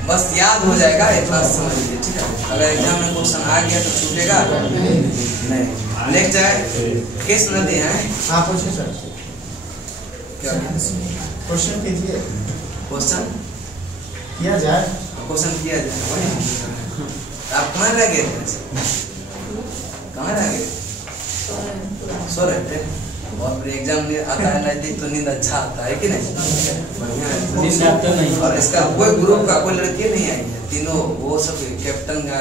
बस याद हो जाएगा, इतना समझ लीजिए, ठीक है? अगर एग्जाम में क्वेश्चन आ गया तो छूटेगा नहीं। नेक्स्ट है किस नदी है? आप पूछिए सर, क्या क्वेश्चन कीजिए, क्वेश्चन किया जाए, क्वेश्चन किया जाए। आप कहाँ रह गए थे? कहाँ रह गए? सो रहे थे। और एग्जाम आता है नजदीक तो नींद अच्छा आता है कि नहीं? बढ़िया है। और इसका कोई ग्रुप का कोई लड़की नहीं आई है, तीनों वो सब कैप्टन का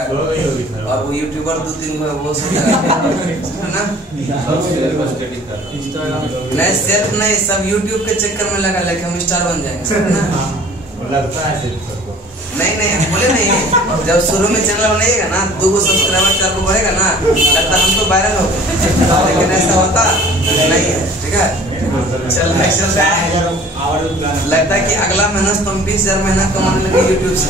और वो यूट्यूबर 2-3 वो सब है ना? नहीं सेल्फ नहीं, सब यूट्यूब के चक्कर में लगा लेके हम स्टार बन जाएंगे ना? नहीं नहीं बोले नहीं, जब शुरू में चैनल बनाइएगा ना 2 सब्सक्राइबर 4 बढ़ेगा ना, लगता हम तो वायरल हो गए, लेकिन ऐसा होता नहीं है, ठीक है? चल रहा है, लगता है कि अगला महीना तो हम 20,000 महीना कमाने लगे यूट्यूब से,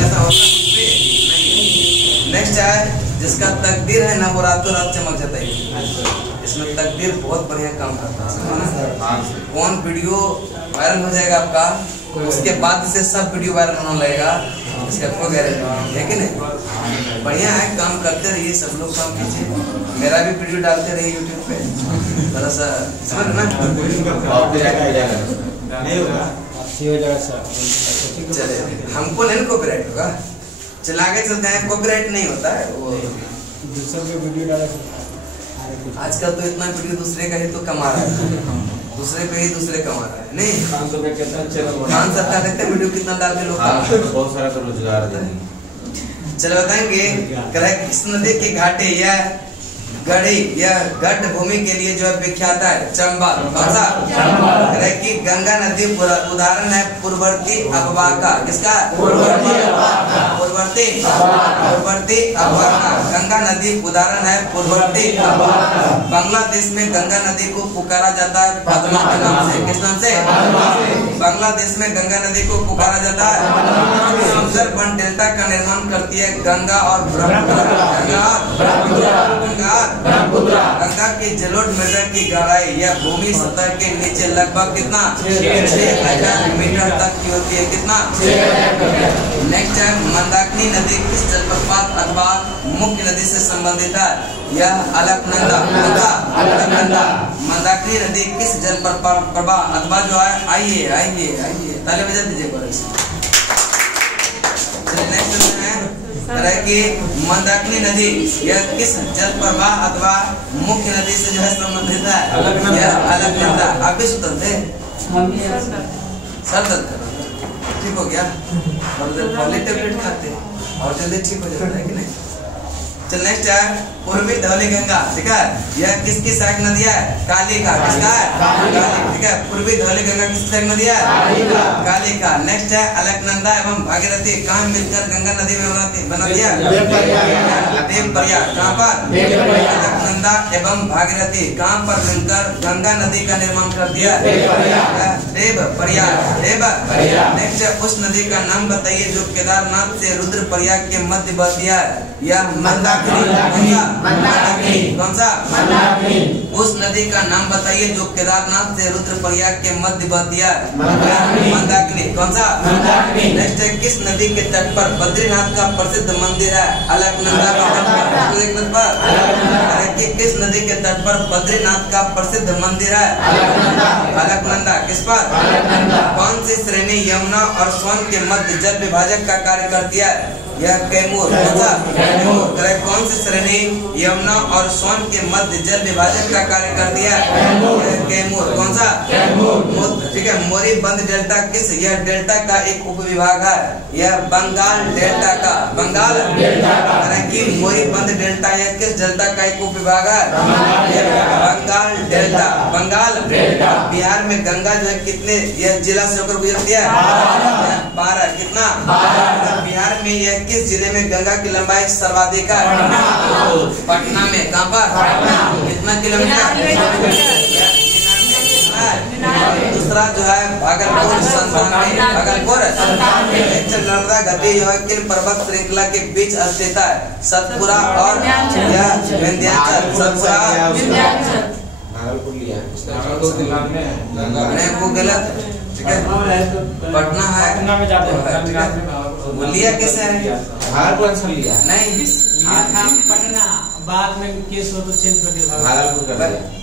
ऐसा होता नहीं। नेक्स्ट है जिसका तकदीर है ना वो रातों रात चमक जाता है। इसमें तकदीर बहुत बढ़िया काम करता है। कौन वीडियो वायरल हो जाएगा आपका, उसके बाद से सब वीडियो वायरल होने लगेगा, इसका कोई गारंटी है कि नहीं? बढ़िया है, काम करते रहिए, सब लोग काम कीजिए, मेरा भी वीडियो डालते रहिए यूट्यूब पे, थोड़ा सा समझ ना। चले हमको नहीं कॉपीराइट होगा, चला आगे चलते हैं। कॉपीराइट नहीं होता है वो दूसरे पे वीडियो डाला, आजकल तो इतना वीडियो दूसरे का ही तो कमा रहा है। दूसरे पे ही दूसरे कमा रहा है नहीं। खान साहब का कितना चैनल बना, खान साहब का देखते वीडियो कितना डाल के लोग कमा रहे हैं। बहुत सारा का रोजगार देंगे। चलो बताएंगे करें किस नदी के घाटे या गढ़ी या गढ़ भूमि के लिए जो है विख्यात है चंबल। कौन सा? करें कि गंगा नदी उदाहरण है पूर्ववर्ती अफवाह का। किसका? पूर्ववर्ती अफवाह का। गंगा नदी उदाहरण है पूर्ववर्ती अफवाह का। बांग्लादेश में गंगा नदी को पुकारा जाता है पद्मा के नाम से। किस नाम से? बांग्लादेश में गंगा नदी को पुकारा जाता है। सुंदरबन डेल्टा का निर्माण करती है गंगा और गंगा की जलोढ़ मृदा की गहराई या भूमि सतह के नीचे लगभग कितना? 6000 मीटर तक की होती है। कितना? नेक्स्ट है मंदाकिनी नदी किस जलप्रपात अथवा मुख्य नदी से संबंधित है? यह अलकनंदा। मंदाकिनी नदी किस जलप्रपात अथवा जो है आइए ताली बजा दीजिए। नेक्स्ट है तरह की मंदाकिनी नदी यह किस जल प्रवाह अथवा मुख्य नदी से जो है संबंधित है? यह अलकनंदा। आप भी सुतल थे? सर दर्द कर रहा ठीक हो गया और पहले टेबलेट खाते और जल्दी ठीक हो जाता है कि नहीं। चल नेक्स्ट है पूर्वी धौली गंगा। ठीक है यह किसकी सहायक नदी है? काली का। किसका है? काली। ठीक है पूर्वी धौली गंगा किसकी सहायक नदी है? काली का। नेक्स्ट है अलकनंदा एवं भागीरथी कहाँ मिलकर गंगा नदी में बनाती है? देवप्रयाग। कहाँ पर? अलकनंदा एवं भागीरथी कहाँ पर मिलकर गंगा नदी का निर्माण कर दिया? देवप्रयाग। नेक्स्ट है उस नदी का नाम बताइए जो केदारनाथ से रुद्रप्रयाग के मध्य बहती है। यह मंदाकिनी। कौन सा? उस नदी का नाम बताइए जो केदारनाथ से रुद्रप्रयाग के मध्य बहती है। मंदाकिनी। कौन सा? नेक्स्ट है किस नदी के तट पर बद्रीनाथ का प्रसिद्ध मंदिर है? अलकनंदा के तट पर। किस नदी के तट पर बद्रीनाथ का प्रसिद्ध मंदिर है? अलकनंदा। किस पर? कौन सी श्रेणी यमुना और सोन के मध्य जल विभाजक का कार्य करती है? यह कैमूर। कौन सी श्रेणी यमुना और सोन के मध्य जल विभाजक का कार्य करती है? कैमूर। कौन सा? ठीक है मोरी बंद डेल्टा किस यह डेल्टा का एक उपविभाग है? यह बंगाल डेल्टा का। बंगाल की मोरी बंद डेल्टा यह किस डेल्टा का एक उपविभाग है? बंगाल डेल्टा। बंगाल बिहार में गंगा जो है कितने यह जिला से होकर गुजरती है? 12। कितना? बिहार में यह किस जिले में गंगा की लंबाई सर्वाधिक है? पटना में। कहाँ पर? कितना किलोमीटर? दूसरा जो है भागलपुर 97। भागलपुर नर्मदा घाटी जो है किन पर्वत श्रृंखला के बीच स्थित है? सतपुरा और विंध्याचल। सतपुरा वो गलत। ठीक है पटना है। वो लिया कैसे है? लिया नहीं पटना बाद में केस हो तो चेंज कर दिया।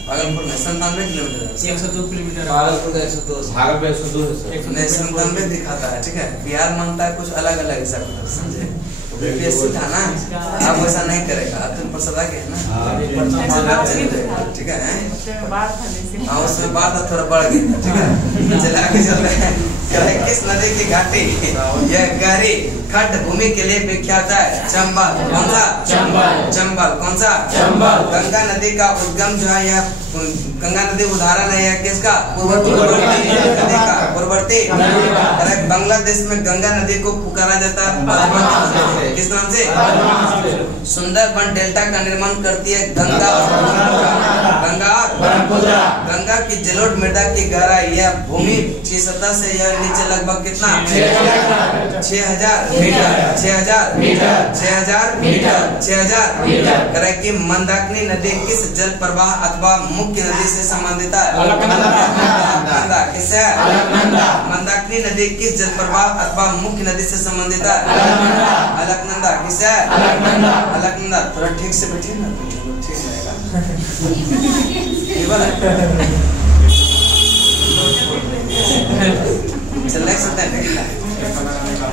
भागलपुर में 97 किलोमीटर 102 किलोमीटर। भागलपुर का 102 भागलपुर 102 97 दिखाता है। ठीक है बिहार मानता है कुछ अलग अलग हिसाब समझे। बीपीएससी था ना अब वैसा नहीं करेगा। तुम पर सदा के है ना। ठीक है हाँ उसमें बात थोड़ा बढ़ गया। ठीक है चला के चल रहे हैं। किस नदी की घाटी यह गहरी खड्ड भूमि के लिए विख्यात है? चंबल। कौन सा? चंबल। कौन सा? गंगा नदी का उद्गम जो है यह गंगा नदी उदाहरण है यह किसका? पूर्ववर्ती। बांग्लादेश में गंगा नदी को पुकारा जाता है किस नाम से? सुंदरबन डेल्टा का निर्माण करती है गंगा गंगा की जलोढ़ मृदा की गहराई यह भूमि की सतह से यह नीचे लगभग कितना? 6000 मीटर। करें कि मंदाकिनी नदी किस जल प्रवाह अथवा मुख्य नदी से संबंधित है? किससे? मंदाकिनी नदी किस जल प्रवाह अथवा मुख्य नदी से संबंधित है? अलकनंदा। किससे? अलकनंदा। थोड़ा ठीक से बैठिए ना ठीक रहेगा।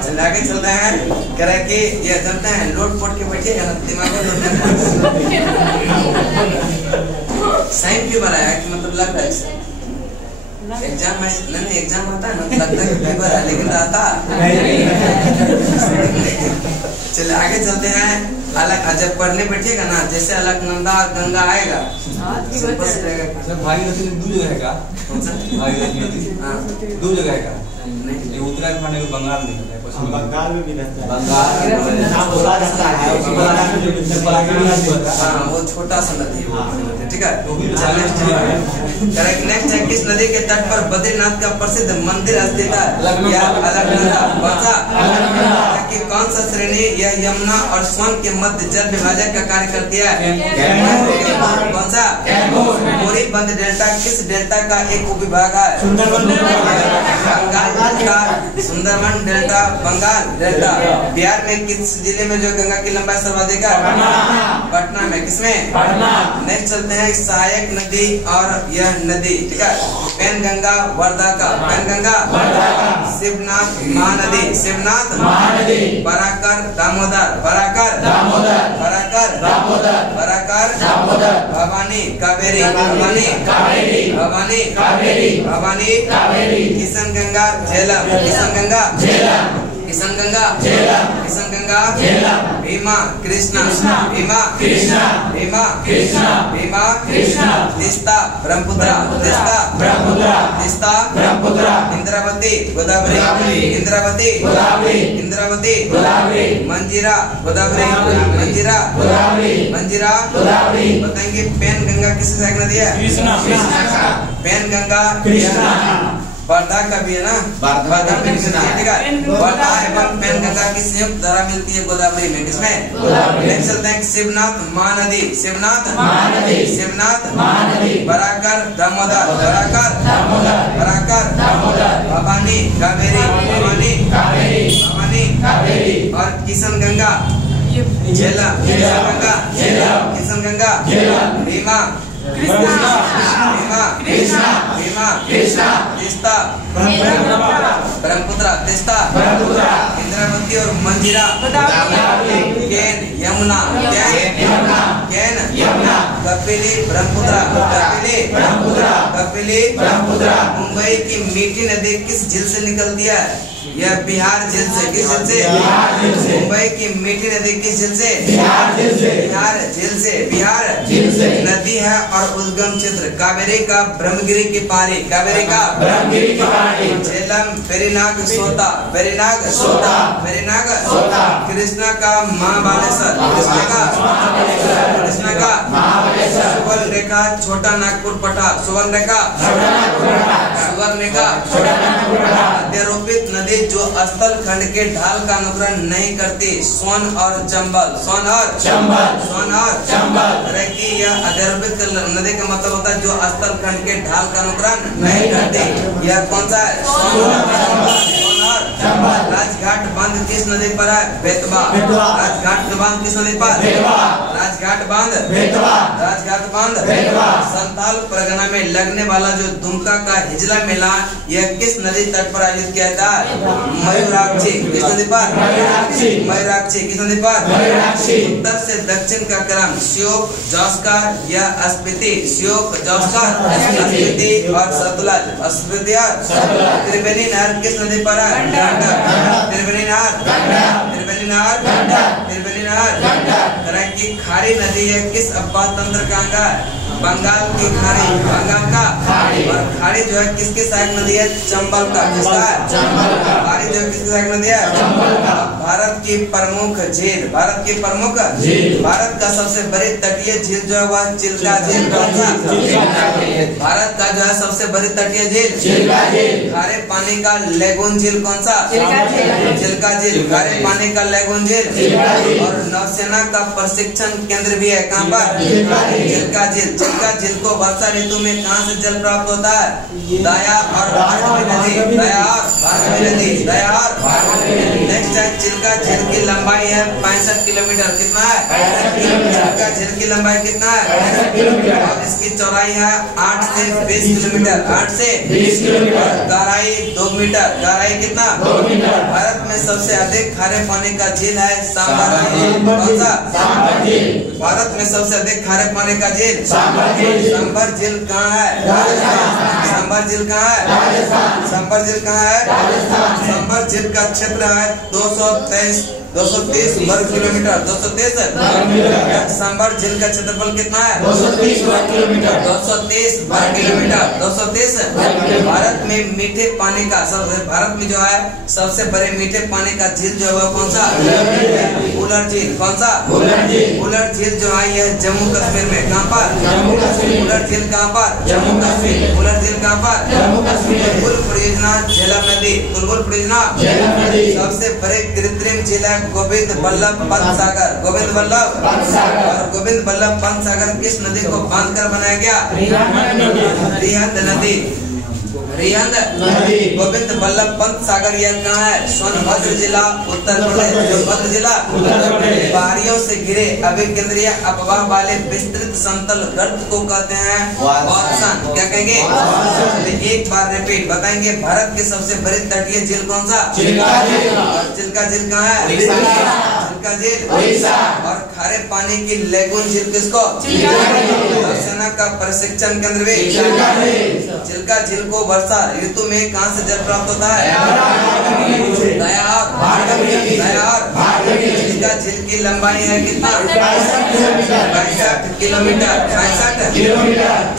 चल आगे चलते हैं। कह रहे कि ये जानते हैं लोट पोट के बैठिएगा ना दिमाग में साइन क्यों बनाया कि मतलब लग रहा है एग्जाम में नहीं एग्जाम आता है ना, लगता है पेपर है लेकिन रहता। चलिए आगे चलते हैं। अलग जब पढ़ने बैठिएगा ना, जैसे अलकनंदा गंगा आएगा सिंपल से रहेगा। भागीरथी दो जगह है का? कौन सा? भागीरथी नदी हाँ दो जगह है का? नहीं ये उत्तराखंड में बंगाल में है, पश्चिम बंगाल में भी रहता है। बंगाल नाम बोला जाता है उसको बना के जो हाँ वो छोटा सा नदी है वो, ठीक है। करेक्ट। नेक्स्ट है, किस नदी के तट पर बद्रीनाथ का प्रसिद्ध मंदिर स्थित है? या अलकनंदा। कौन सा? कि कौन सा श्रेणी यह यमुना और सोन के मध्य जल विभाजक का कार्य करती है? कौन सा? बोरीबंद डेल्टा किस डेल्टा का एक उपविभाग है? Bengal delta, Sundarban delta, Bengal delta. Bihar में किस जिले में जो गंगा की लंबाई सर्वाधिक है? पटना में। किसमें? नेक्स्ट चलते हैं, सहायक नदी और यह नदी, ठीक है। पेनगंगा वर्धा का, पेनगंगा शिवनाथ महानदी, शिवनाथ महानदी। बराकर दामोदर, बराकर दामोदर, बराकर दामोदर, बराकर दामोदर। भवानी कावेरी, भवानी कावेरी, भवानी कावेरी, भवानी कावेरी। किशनगंगा झेलम, किशनगंगा झेलम, किशनगंगा झेलम, किशनगंगा झेलम। भीमा कृष्णा, भीमा कृष्णा, भीमा कृष्णा, भीमा कृष्णा। तीस्ता ब्रह्मपुत्र, तीस्ता ब्रह्मपुत्र, तीस्ता ब्रह्मपुत्र। इंद्रावती गोदावरी, इंद्रावती गोदावरी, इंद्रावती गोदावरी। मंजीरा गोदावरी, मंजीरा गोदावरी, मंजीरा गोदावरी। बताएंगे पेनगंगा किससे सहायक नदी है? कृष्णा। पेनगंगा कृष्णा। वर्धा का भी है ना, वर्धा में ठीक है। वर्धा एवं पेनगंगा की संयुक्त धारा मिलती है गोदावरी में। किसमें? नेक्स्ट चलते हैं, शिवनाथ महानदी, शिवनाथ महानदी, शिवनाथ महानदी। बराकर दामोदर, बराकर दामोदर, बराकर दामोदर। भवानी कावेरी, भवानी कावेरी, भवानी कावेरी। और किशनगंगा झेलम, किशनगंगा झेलम, किशनगंगा झेलम। भीमा कृष्णा, भीमा कृष्णा, भीमा कृष्णा। तीस्ता ब्रह्मपुत्र, तीस्ता ब्रह्मपुत्र। इंद्रावती और मंजीरा केन यमुना, केन यमुना, केन यमुना। कपिली ब्रह्मपुत्र, कपिली ब्रह्मपुत्र, कपिली ब्रह्मपुत्र। मुंबई की मीठी नदी किस झील से निकलती है? यह बिहार झील से। किस झील से? मुंबई की मीठी नदी किस झील से? बिहार झील से, बिहार झील से, बिहार झील से। नदी है और उद्गम क्षेत्र कावेरी का ब्रह्मगिरी की पहाड़ी, कावेरी का ब्रह्मगिरी की पहाड़ी। झेलम पेरिनाग सोता, पेरिनाग सोता, पेरिनाग सोता। कृष्णा का महाबालेश्वर, कृष्णा का कृष्णा का महाबालेश्वर। सुवर्ण रेखा छोटा नागपुर पटा, सुवर्ण रेखा सुवर्ण रेखा छोटा नागपुर पटा। अध्यारोपित नदी जो स्थल खंड के ढाल का अनुकरण नहीं करती, सोन और चंबल, सोन और चंबल, सोन और चंबल। कि यह अध्यारोपित नदी का मतलब होता है जो स्थल खंड के ढाल का अनुकरण नहीं करती। यह कौन सा है? सोन और चंबल। राजघाट बांध किस नदी पर है? बेतवा। राजघाट बांध किस नदी पर? राजघाट बांध, राजघाट बांध। संथाल परगना में लगने वाला जो दुमका का हिजला मेला यह किस नदी तट पर आयोजित किया जाता है? मयूराक्षी, किस नदी पर? मयूराक्षी, किस नदी पर? उत्तर से दक्षिण का क्रम श्योक, जौस्कर या स्पीति, श्योक, जौस्कर, स्पीति और सतलज, स्पीति और सतलज। त्रिवेणी नहर किस नदी पर है? गंडक। त्रिवेणी नहर, त्रिवेणी नहर, त्रिवेणी नहर। की खाड़ी नदी है किस अपवाद तंत्र का अंग है? बंगाल की खाड़ी, बंगाल का खाड़ी। और खाड़ी जो है किसकी सहायक नदी है? चंबल का। किसका है? खाड़ी जो है किसकी सहायक नदी है? चंबल का। भारत की प्रमुख झील, भारत की प्रमुख झील। भारत का सबसे बड़ी तटीय झील जो है वह चिल्का झील। कौन सा? भारत का जो है सबसे बड़ी तटीय झील चिल्का झील। खारे पानी का लेगून झील कौन सा? चिल्का झील। खारे पानी का लेगून झील। और नौसेना का प्रशिक्षण केंद्र भी है कहाँ पर? चिल्का झील। चिल्का झील को वर्षा ऋतु में कहाँ से जल प्राप्त होता है? दया और भार्गवी नदी, दया और भार्गवी नदी, दया और भार्गवी नदी। नेक्स्ट है, चिल्का झील की लंबाई है 65 किलोमीटर। कितना है? 65 किलोमीटर। चिल्का झील की लंबाई कितना है? 65 किलोमीटर। और इसकी चौड़ाई है 8 से 20 किलोमीटर, 8 से 20 किलोमीटर। गहराई 2 मीटर, गहराई कितना? 2 मीटर। भारत में सबसे अधिक खारे पानी का झील है सांभर झील। कौन सा? सांभर झील। भारत में सबसे अधिक खारे पानी का झील सांभर झील कहाँ है? सांभर झील कहाँ है? सांभर झील कहाँ है? सांभर झील का क्षेत्र है 230 वर्ग किलोमीटर। 230 सांभर झील का क्षेत्रफल कितना है? 230 वर्ग किलोमीटर। 230 भारत में मीठे पानी का भारत में जो है सबसे बड़े मीठे पानी का झील जो है वो कौन सा? उलर झील। कौन सा? उलर झील जो है यह जम्मू कश्मीर में। कहाँ पर? उलर झील कहाँ पर? जम्मू कश्मीर। उलर झील कहाँ पर? जम्मू कश्मीर। तुलबुल परियोजना झेलम नदी। तुलबुल परियोजना सबसे बड़े कृत्रिम झील है गोविंद बल्लभ पंत सागर। गोविंद बल्लभ और गोविंद बल्लभ पंत सागर किस नदी को बांधकर बनाया गया? रिहंद नदी। रिहंद नदी। गोविंद बल्लभ पंत सागर यह कहाँ है? सोनभद्र जिला उत्तर प्रदेश। सोनभद्र जिला पहाड़ियों से घिरे अभिकेंद्रीय अफवाह वाले विस्तृत समतल गर्त को कहते हैं वात्सन। क्या कहेंगे? एक बार रिपीट बताएंगे। भारत की सबसे बड़ी तटीय झील कौन सा? चिल्का झील कहाँ है? चिल्का झील। और खारे पानी की लेगून झील किसको? सेना का प्रशिक्षण केंद्र भी चिल्का झील को वर्षा ऋतु में कहाँ से जल प्राप्त होता है? चिल्का झील की लंबाई है कितना? 65 किलोमीटर। 65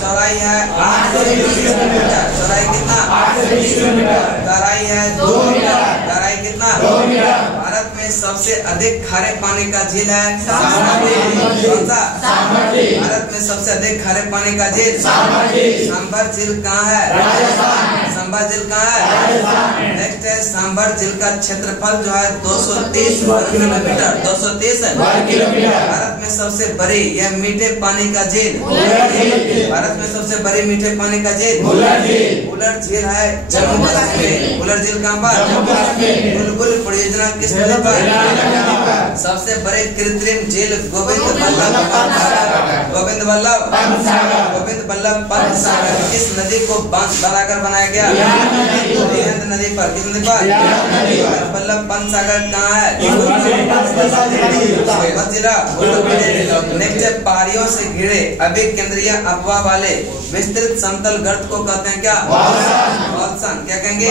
चौड़ाई है 820 किलोमीटर। चौड़ाई कितना? 820 किलोमीटर। गहराई है 2 मीटर। गहराई कितना? 2 मीटर। भारत में सबसे अधिक खारे पानी का झील है कौन सा? भारत में सबसे अधिक खारे पानी का झील सांभर झील कहाँ है? सांभर झील कहाँ है? नेक्स्ट है सांभर झील का क्षेत्रफल जो है 230 वर्ग किलोमीटर। 230 वर्ग किलोमीटर। भारत में सबसे बड़ी यह मीठे पानी का झील। भारत में सबसे बड़ी मीठे पानी का झील उलर झील है जम्मू कश्मीर। उलर झील कहाँ पर? बुलबुल परियोजना किस नदी पर? सबसे बड़े कृत्रिम झील गोविंद बल्लभ पंत सागर किस नदी को बनाकर बनाया गया? रिहंद नदी पर। किस नदी पर? बल्लभ पंत सागर कहाँ है? नेक्स्ट पहाड़ियों से घिरे अभिकेंद्रीय अफवाह वाले विस्तृत समतल गर्त को कहते हैं क्या? वात्सन। क्या कहेंगे?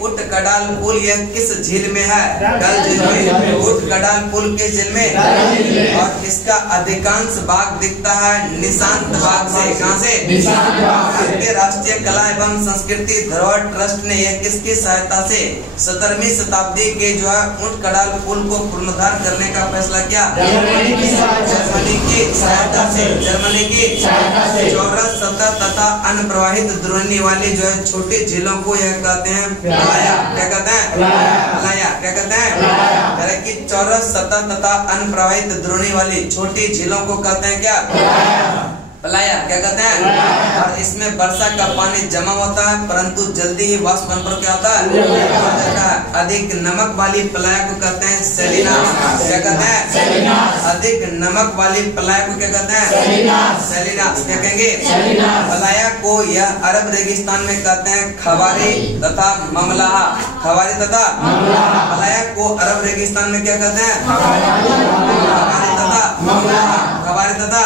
उट कडाल पुल यह किस झील में है? डल झील में। उट कडाल पुल किस झील में? और इसका अधिकांश भाग दिखता है निशांत बाग से। कहाँ से? भारतीय राष्ट्रीय कला एवं संस्कृति धरोहर ट्रस्ट ने यह किसकी सहायता से 17वीं शताब्दी के जो है ऊंट कडाल पुल को पुनरुद्धार करने का फैसला किया? जर्मनी की सहायता से। जर्मनी की चौरस सतह तथा अनप्रवाहित द्रोणी वाली जो है छोटी झीलों को यह कहते हैं प्लाया। क्या कहते हैं? प्लाया। क्या कहते हैं? कि चौरस सतह तथा अनप्रवाहित द्रोणी वाली छोटी झीलों को कहते हैं क्या? प्लाया। क्या कहते हैं? और इसमें वर्षा का पानी जमा होता है परंतु जल्दी ही वाष्प बनकर क्या होता है? अधिक नमक वाली प्लाया को कहते हैं सेलिनास। क्या कहते हैं? अधिक नमक वाली प्लाया को क्या कहते हैं? सेलिनास। क्या कहेंगे? प्लाया को यह अरब रेगिस्तान में कहते हैं खवारी तथा ममलाहा। खवारी तथा प्लाया को अरब रेगिस्तान में क्या कहते हैं? खवारी तथा खवारी तथा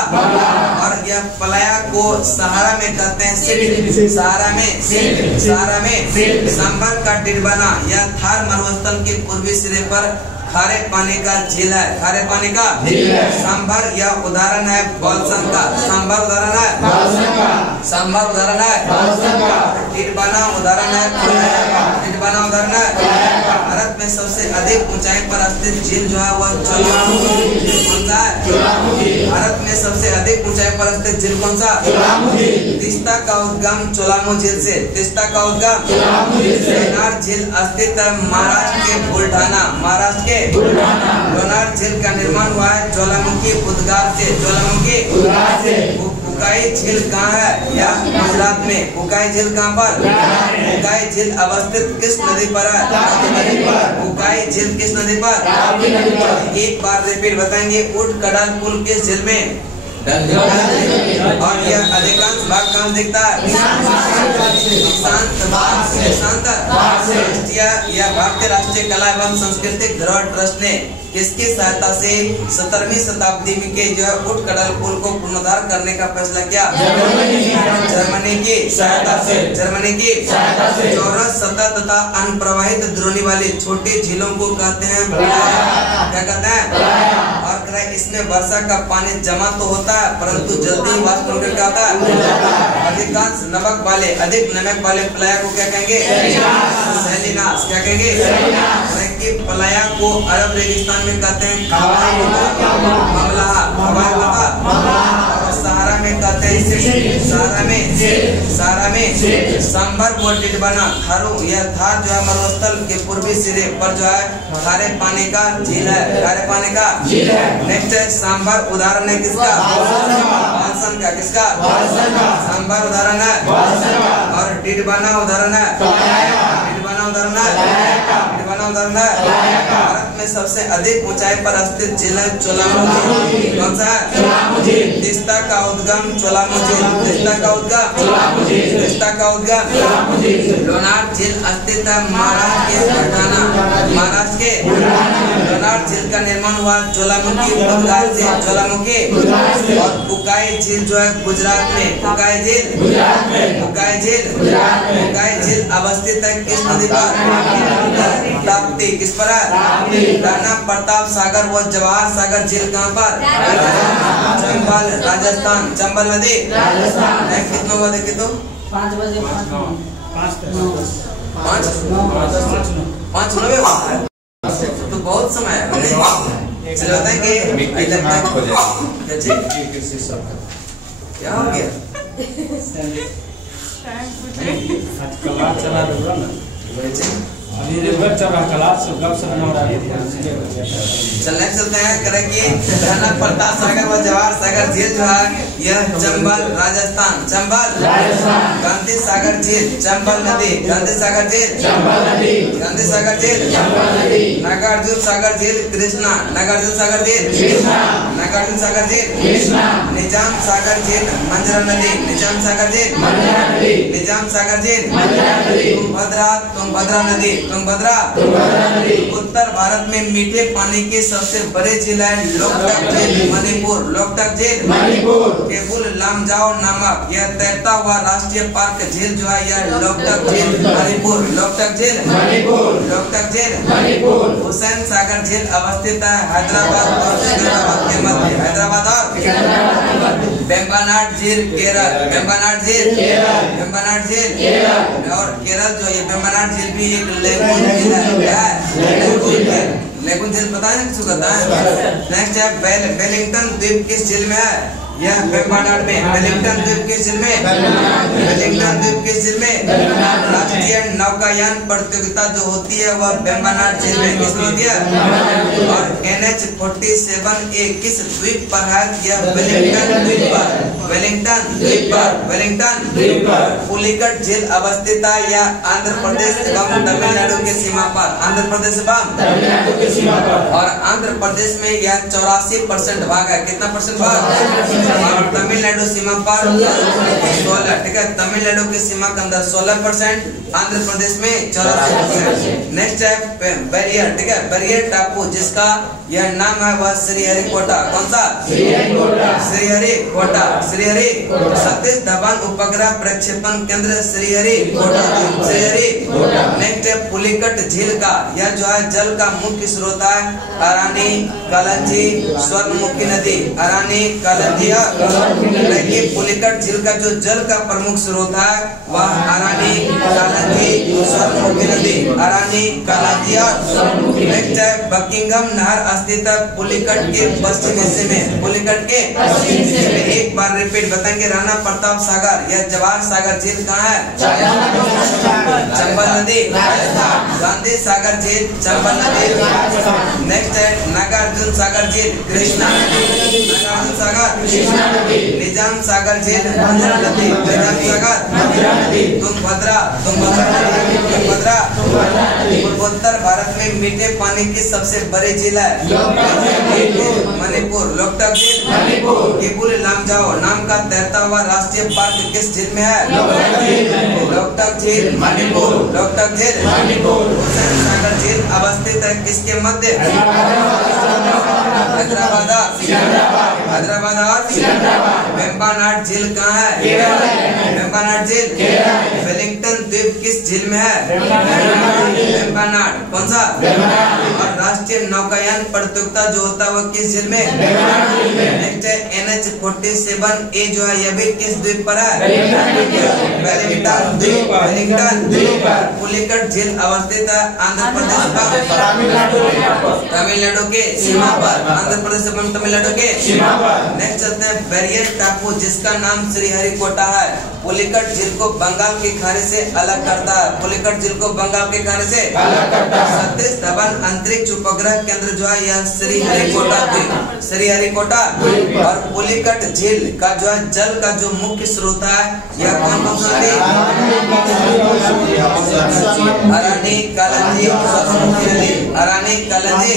और यह प्लाया को सहारा में कहते हैं सहारा में सांभर का डिडबाना यह थार मरुस्थल के पूर्वी सिरे पर खारे पानी का झील है। खारे पानी का सांभर यह उदाहरण है बॉल्सन का। सांभर उदाहरण है। सांभर उदाहरण है। डिडबाना उदाहरण है। डिडबाना उदाहरण है। भारत में सबसे अधिक ऊंचाई पर स्थित झील जो है वह ज्वालामुखी। कौन सा है? भारत में सबसे अधिक ऊंचाई पर स्थित झील कौन सा? तीस्ता का उद्गम ज्वालामुखी झील से। तीस्ता का उद्गम लोनार झील स्थित है महाराष्ट्र के बुलढाना। महाराष्ट्र के लोनार झील का निर्माण हुआ है ज्वालामुखी उद्गार से। ज्वालामुखी उकाई झील कहाँ है? या गुजरात में। उकाई झील कहाँ पर? उकाई झील अवस्थित किस नदी पर है? उकाई झील किस नदी पर? एक बार रिपीट बताएंगे। ऊंट कडाल पुल किस झील में? और यह अधिकांश भाग कहाँ दिखता है? यह भारतीय राष्ट्रीय कला एवं सांस्कृतिक धरोहर ट्रस्ट ने किसकी सहायता से 17वीं शताब्दी के जो है उटकड़ल पुल को पुनरुद्धार करने का फैसला किया? जर्मनी की सहायता से। जर्मनी की सहायता से चौरस सतह तथा अनप्रवाहित द्रोणी वाली छोटी झीलों को कहते हैं क्या कहते हैं? और इसमें वर्षा का पानी जमा तो होता है परंतु जल्दी वाष्प होकर क्या होता है? अधिकांश अधिक नमक वाले प्लाया को क्या कहेंगे? सैलिनास। क्या कहेंगे? प्लाया को अरब रेगिस्तान में कहते हैं सहारा में कहते हैं सहारा में संबर बोर्डेड बना थारू यह थार जो है मरुस्थल के पूर्वी सिरे पर जो है खारे पानी का झील है। खारे पानी का झील है। नेक्स्ट है सांबर उदाहरण है किसका? भाषण का। किसका? सांबर उदाहरण है। और डिडबाना उदाहरण है। डिडबाना उदाहरण है। उदाहरण है। भारत में सबसे अधिक ऊंचाई पर स्थित झील है चोलामुखी। कौन सा है? तीस्ता का उद्गम चोलामुखी। तीस्ता का उद्गम तीस्ता का उद्गम लोनार झील स्थित है महाराष्ट्र के पटना। महाराष्ट्र के लोनार झील का निर्माण हुआ ज्वालामुखी उद्गार से। ज्वालामुखी और उकाई झील जो है गुजरात में। उकाई झील अवस्थित है किस नदी पर? ताप्ती। किस पर है? राणा प्रताप सागर व जवाहर सागर झील कहाँ पर? चंबल राजस्थान। चंबल नदी कितना हुआ देखिए तो? 5 बजे 5 तो बहुत समय है। चलो बताएंगे क्या हो गया? चलने चलते हैं करेंगे राणा प्रताप सागर व जवाहर सागर झील जो है यह चंबल राजस्थान। चंबल गांधी सागर झील चंबल नदी। गांधी सागर झील गांधी सागर झील नागार्जुन सागर झील कृष्णा। नागार्जुन सागर झील नागार्जुन सागर झील निजाम सागर झील मंजरा नदी। निजाम सागर झील निजाम सागर झील तुंगभद्रा नदी। तुंगभद्रा उत्तर भारत में मीठे पानी के सबसे बड़े झील है लोकटक झील मणिपुर। लोकटक झील केबुल लामजाओ नामक यह तैरता हुआ राष्ट्रीय पार्क झील जो है यह लोकटक झील मणिपुर। लोकटक झील लोकटक झील हुसैन सागर झील अवस्थित है हैदराबाद और सिकंदराबाद के मध्य। हैदराबाद और वेम्बनाड झील केरल। वेम्बनाड झील और केरल जो ये वेम्बनाड झील भी एक लेगून झील है। लेगून झील पता है किसको कहता है? नेक्स्ट है वेलिंगटन द्वीप किस झील में है? यह वेम्बनाड में। वेलिंगटन द्वीप किस झील में? वेलिंगटन द्वीप किस झील में? राष्ट्रीय नौकायान प्रतियोगिता जो होती है वह वेम्बनाड झील में। किसमें होती है? और NH-47A किस द्वीप पर है? यह वेलिंगटन द्वीप पर। वेलिंगटन द्वीप पर पुलिकट झील अवस्थित है यह आंध्र प्रदेश एवं तमिलनाडु के सीमा पर। आंध्र प्रदेश एवं तमिलनाडु के सीमा पर। और आंध्र प्रदेश में यह 84% भाग है। कितना परसेंट भाग? और तमिलनाडु सीमा पर 16। ठीक है, तमिलनाडु की सीमा के अंदर 16%, आंध्र प्रदेश में 84%। नेक्स्ट है बैरियर। ठीक है, बैरियर टापू जिसका यह नाम है वह श्रीहरिकोटा। कौन सा? श्रीहरिकोटा। सतीश धवन उपग्रह प्रक्षेपण केंद्र श्रीहरिकोटा। नेक्स्ट है पुलिकट झील का यह जो है जल का मुख्य स्रोत है अरानी कलंजी स्वर्णमुखी नदी। अरानी कलंजी। देखिए पुलिकट झील का जो जल का प्रमुख स्रोत है वह अरानी कलंजी स्वर्णमुखी नदी। अरानी कलंजी। नेक्स्ट है बकिंगम नहर स्थित है पुलिकट के पश्चिम हिस्से में। पुलिकट के एक बार रिपीट बताएंगे। राणा प्रताप सागर या जवाहर सागर झील कहाँ है? चंबल नदी। गांधी सागर झील चंबल नदी। नेक्स्ट है नागार्जुन सागर झील कृष्णा। आनंद सागर निजाम सागर झील मंजरा नदी निजाम सागर तुंगभद्रा पूर्वोत्तर भारत में मीठे पानी की सबसे बड़ी झील है मणिपुर। लोकटक झील किबुल लामजाओ नाम का तैरता हुआ राष्ट्रीय पार्क किस झील में है? लोकटक झील मणिपुर। लोकटक झील हुसैन सागर झील अवस्थित है किसके मध्य? हैदराबाद और वेम्बनाड झील कहाँ है? वेम्बनाड झील वेलिंगटन द्वीप किस झील में है? वेम्बनाड। कौन सा? और राष्ट्रीय नौकायान प्रतियोगिता जो होता है वो किस झील में? नेक्स्ट है NH-47A जो है यह भी किस द्वीप पर है? वेलिंगटन द्वीप। वेलिंगटन द्वीप। पुलिकट झील अवस्थित है आंध्र प्रदेश का तमिलनाडु के सीमा पर। आंध्र प्रदेश एवं तमिलनाडु के सीमा पर। नेक्स्ट चलते हैं बैरियर टापू जिसका नाम श्रीहरिकोटा है। पुलिकट झील को बंगाल की खाड़ी से अलग करता है। पुलिकट झील को बंगाल की खाड़ी से अलग करता है। सतीश धवन अंतरिक्ष उपग्रह केंद्र जो है यह श्रीहरिकोटा द्वीप श्रीहरिकोटा। और पुलिकट झील का जो है जल का जो मुख्य स्रोत है यह कौन कौन सा नदी? अरानी कालंजी सरस्वती नदी। अरानी कालंजी।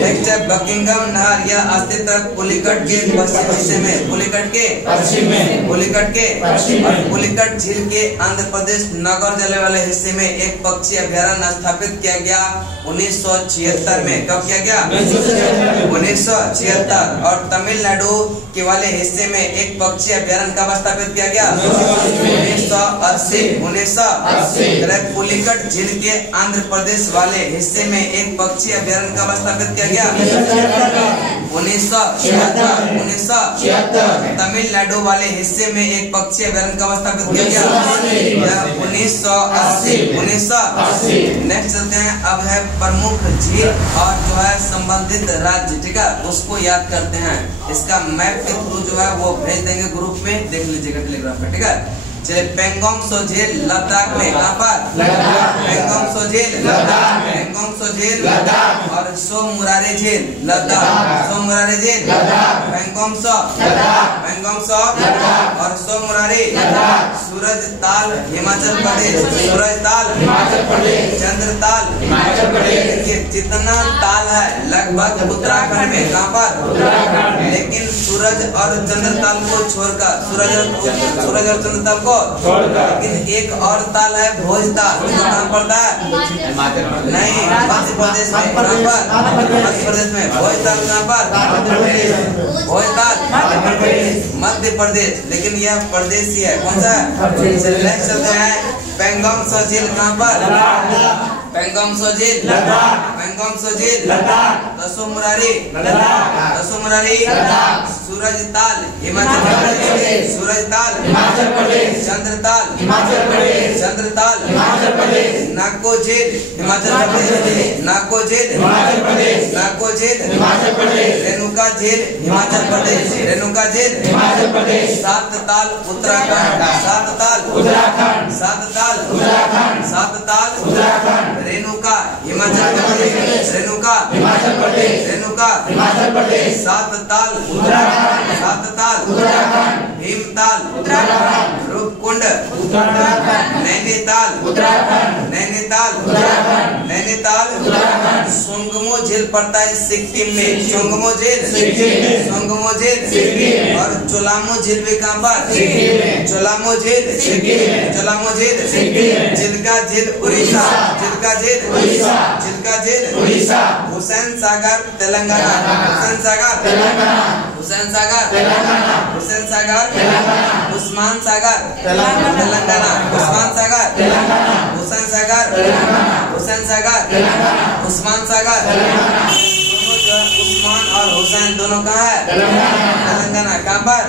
नेक्स्ट है बकिंगम नहर यह स्थित है पुलिकट के पश्चिम हिस्से में। पुलिकट के पश्चिम में। पुलिकट के और पुलिकट झील के आंध्र प्रदेश नगर जले वाले हिस्से में एक पक्षी अभ्यारण्य स्थापित किया गया 1976 में। कब किया गया? 1976। और तमिलनाडु के वाले हिस्से में एक पक्षी अभ्यारण्य कब स्थापित किया गया? 1980। 1980। पुलिकट झील के आंध्र प्रदेश वाले हिस्से में एक पक्षी अभ्यारण्य कब स्थापित किया गया? 1976। 1976। तमिलनाडु वाले हिस्से में एक पक्षी अभ्यारण्य कब स्थापित किया गया? 1980। 1980। नेक्स्ट चलते हैं अब है प्रमुख झील और जो है संबंधित राज्य, ठीक है, उसको याद करते हैं। इसका मैप के थ्रू जो है वो भेज देंगे ग्रुप में, देख लीजिएगा टेलीग्राम पे, ठीक है। चलिए पेंगोंग सो झील लद्दाख में। कहाँ पर? पेंगोंग सो झील लद्दाख। पेंगोंग सो झील लद्दाख। और सो मुरारी झील लद्दाख। सो मुरारी झील लद्दाख। पेंगोंग सो लद्दाख। पेंगोंग सो लद्दाख। और सो मुरारी लद्दाख। सूरज ताल हिमाचल प्रदेश। सूरज ताल हिमाचल प्रदेश। चंद्र ताल हिमाचल प्रदेश। देखिए जितना ताल है लगभग उत्तराखंड में। कहाँ पर? उत्तराखंड। लेकिन सूरज और चंद्र ताल को छोड़कर सूरज और चंद्र ताल को लेकिन एक और ताल है भोज ताल, कहाँ पड़ता है? नहीं, मध्य प्रदेश में। कहाँ पर? मध्य प्रदेश में। भोज ताल कहाँ पर? भोज ताल मध्य प्रदेश, लेकिन यह प्रदेश ही है। कौन सा? नेक्स्ट चलते हैं पेंगोंग सो झील कहाँ पर? पेंगोंग सो झील लद्दाख। पेंगोंग सो झील लद्दाख। तसो मुरारी लद्दाख। तसो मुरारी लद्दाख। सूरज ताल हिमाचल प्रदेश। सूरज ताल हिमाचल प्रदेश। चंद्र ताल हिमाचल प्रदेश। चंद्र ताल हिमाचल प्रदेश। नाको झील हिमाचल प्रदेश। नाको झील हिमाचल प्रदेश। नाको झील हिमाचल प्रदेश। रेणुका झील हिमाचल प्रदेश। रेणुका झील हिमाचल प्रदेश। सात ताल उत्तराखंड। सात ताल उत्तराखंड। सात ताल उत्तराखंड। सात ताल उत्तराखंड। रेणुका हिमाचल प्रदेश। रेणुका हिमाचल प्रदेश। रेणुका हिमाचल प्रदेश। सात ताल उत्तराखंड। सात ताल उत्तराखंड। भीमताल उत्तराखंड। रूपकुंड उत्तराखंड। नैनीताल उत्तराखंड। नैनीताल उत्तराखंड। नैनीताल उत्तराखंड। सोंगमो झील पड़ता है सिक्किम में। सोंगमो झील सोंगमो झील सिक्किम। और चोलामो झील भी कहाँ पर? चोलामो झील सिक्किम। चोलामो झील सिक्किम। चिल्का झील उड़ीसा। चिल्का झील उड़ीसा। चिल्का झील उड़ीसा। हुसैन सागर तेलंगाना। हुसैन सागर तेलंगाना। हुसैन सागर तेलंगाना। हुसैन सागर तेलंगाना। उस्मान सागर तेलंगाना। उस्मान सागर तेलंगाना। हुसैन सागर तेलंगाना। हुसैन सागर तेलंगाना। उस्मान सागर तेलंगाना। उस्मान और हुसैन दोनों कहाँ है? तेलंगाना। कहाँ पर?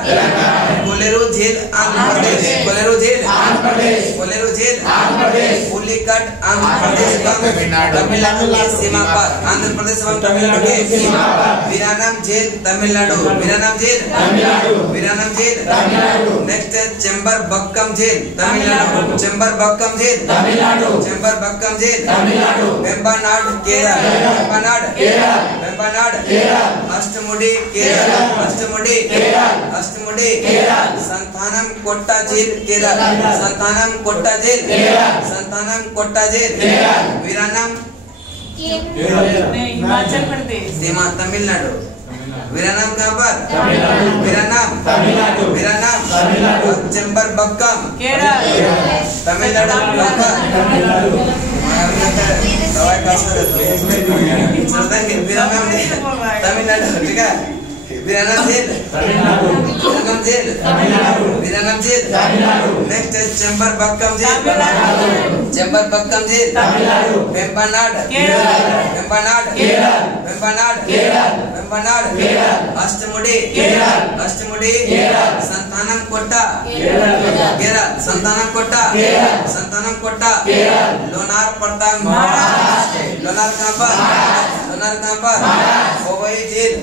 कोलेरो झील आंध्र प्रदेश, कोलेरो झील आंध्र प्रदेश, कोलेरो झील आंध्र प्रदेश, पुलिकट आंध्र प्रदेश तमिलनाडु की सीमा पर, आंध्र प्रदेश एवं तमिलनाडु की सीमा पर, वीरानम झील तमिलनाडु, वीरानम झील तमिलनाडु, वीरानम झील तमिलनाडु। नेक्स्ट है चेंबर बक्कम झील तमिलनाडु, चेंबर बक्कम झील तमिलनाडु, चेंबर बक्कम झील तमिलनाडु, वेम्बनाड केरल, वेम्बनाड केरल, वेम्बनाड केरल, अष्टमुडी केरल, अष्टमुडी केरल, अष्टमुडी केरल, संतानम कोट्टा झील केरल, संतानम कोट्टा झील केरल, संतानम कोट्टा झील केरल, वीरानम हिमाचल प्रदेश, सीमा तमिलनाडु, वीरानम कहाँ पर? वीरानम तमिलनाडु, वीरानम तमिलनाडु, और चेंबर बक्कम केरल, तमिलनाडु, तमिलनाडु, ठीक है। वीरानम झील तमिलनाडु, वीरानम झील तमिलनाडु, वीरानम झील तमिलनाडु। नेक्स्ट है चेंबर बक्कम झील तमिलनाडु, चेंबर बक्कम झील तमिलनाडु, वेम्बनाड केरल, वेम्बनाड केरल, वेम्बनाड केरल, वेम्बनाड केरल, अष्टमुडी केरल, अष्टमुडी केरल, संतानम कोट्टा केरल, संतानम कोट्टा केरल, संतानम कोट्टा केरल, लोनार प्रताप महाराष्ट्र, लोनार कहाँ पर? लोनार कहाँ पर? पवई झील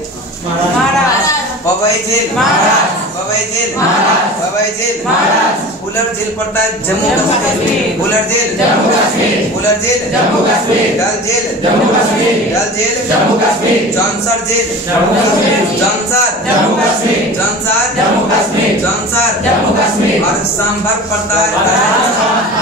महाराष्ट्र, पवई झील महाराष्ट्र, पवई झील महाराष्ट्र, पवई झील महाराष्ट्र, बुलर झील पड़ता है जम्मू जम्मू कश्मीर, कश्मीर, बुलर झील जम्मू कश्मीर, बुलर झील जम्मू कश्मीर, डल झील जम्मू कश्मीर, डल झील जम्मू कश्मीर, जौनसर झील जम्मू कश्मीर, जौनसर जम्मू कश्मीर, जौनसर जम्मू कश्मीर, जौनसर जम्मू कश्मीर, और सांभर पड़ता है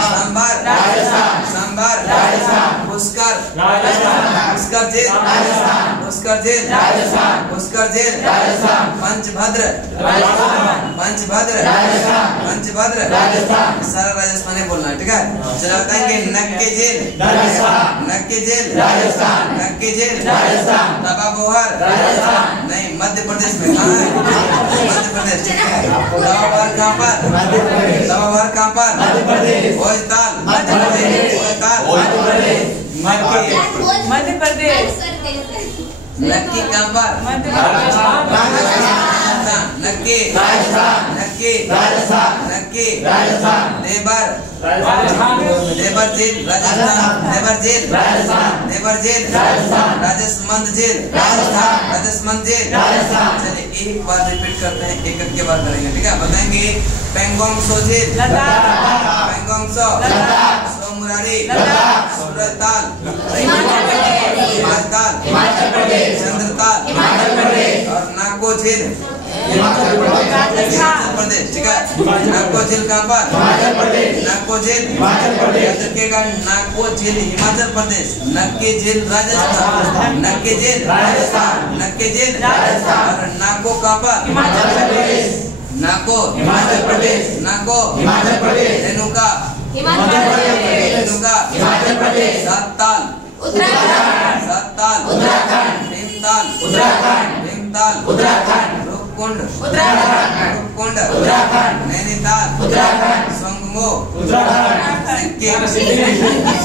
सांभर राजस्थान, सांभर राजस्थान, पुष्कर राजस्थान, पुष्कर झील राजस्थान, पुष्कर झील राजस्थान, पुष्कर झील राजस्थान, पंचभद्र राजस्थान, पंचभद्र राजस्थान, पंचभद्र राजस्थान, सारा राजस्थानी बोलना है, ठीक है। चलो बताएंगे नक्के झील राजस्थान, नक्के झील राजस्थान, नक्के झील राजस्थान, तवा बोहर राजस्थान, नहीं मध्य प्रदेश में कहाँ है? मध्य प्रदेश, ठीक है। तवा बोहर कहाँ पर? मध्य प्रदेश, तवा बोहर कहाँ पर? मध्य प्रदेश, भोजताल मध्य प्रदेश, भोजताल मध्य प्रदेश, मध्य प्रदेश, नक्की कहाँ पर? मध्य प्रदेश, राजस्थान, नक्की राजस्थान, नक्की राजस्थान, नक्की राजस्थान, देवर राजस्थान, देवर झील राजस्थान, देवर झील राजस्थान, देवर झील राजस्थान, राजसमंद झील राजस्थान, राजसमंद झील राजस्थान। चलिए एक बार रिपीट करते हैं, एक एक के बार करेंगे, ठीक है। बताएंगे पेंगोंग सो झील लद्दाख, पेंगोंग सो लद्दाख, सोमरारी लद्दाख, सूरजताल हिमाचल हिमाचल प्रदेश, हिमाचल प्रदेश, चंद्रताल हिमाचल प्रदेश, और नाको झील हिमाचल प्रदेश, हिमाचल प्रदेश, ठीक है। नाको झील कहाँ पर? हिमाचल प्रदेश, नाको झील हिमाचल प्रदेश, रखेगा नाको झील हिमाचल प्रदेश, नक्के झील राजस्थान, नक्के झील राजस्थान, नक्के झील राजस्थान, और नाको कहाँ पर? हिमाचल प्रदेश, नाको हिमाचल प्रदेश, नाको हिमाचल प्रदेश, रेणुका मध्य प्रदेश, रेणुका हिमाचल प्रदेश, सातताल उत्तराखंड, सातताल उत्तराखंड, भीमताल उत्तराखंड, भीमताल उत्तराखंड, रूपकुंड उत्तराखंड, रूपकुंड उत्तराखंड, नैनीताल उत्तराखंड, संगमो उत्तराखंड, सिक्किम सिक्किम,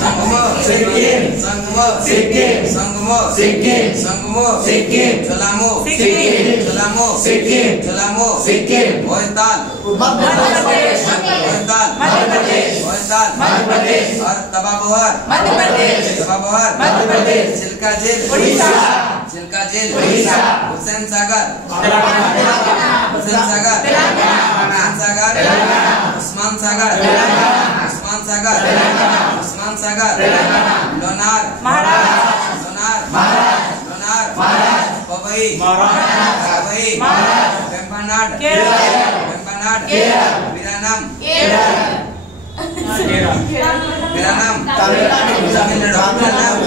संगमो सिक्किम, संगमो सिक्किम, संगमो सिक्किम, संगमो सिक्किम, झोलामो सिक्किम, झोलामो सिक्किम, झोलामो सिक्किम, भोजताल मध्य प्रदेश, भोजताल मध्य प्रदेश, भोजताल मध्य प्रदेश, और तवा बोहर मध्य प्रदेश, तवा बोहर मध्य प्रदेश, चिल्का झील उड़ीसा, चिल्का झील Orissa, Hussain Sagar Telangana, Hussain Sagar Telangana, Hussain Sagar Telangana, Osman Sagar Telangana, Osman Sagar Telangana, Osman Sagar Telangana, Lonar Maharashtra, Lonar Maharashtra, Lonar Maharashtra, Powai Maharashtra, Powai Maharashtra, Vembanad Kerala, Vembanad Kerala, Veeranam Kerala, Veeranam Tamil Nadu, Tamil Nadu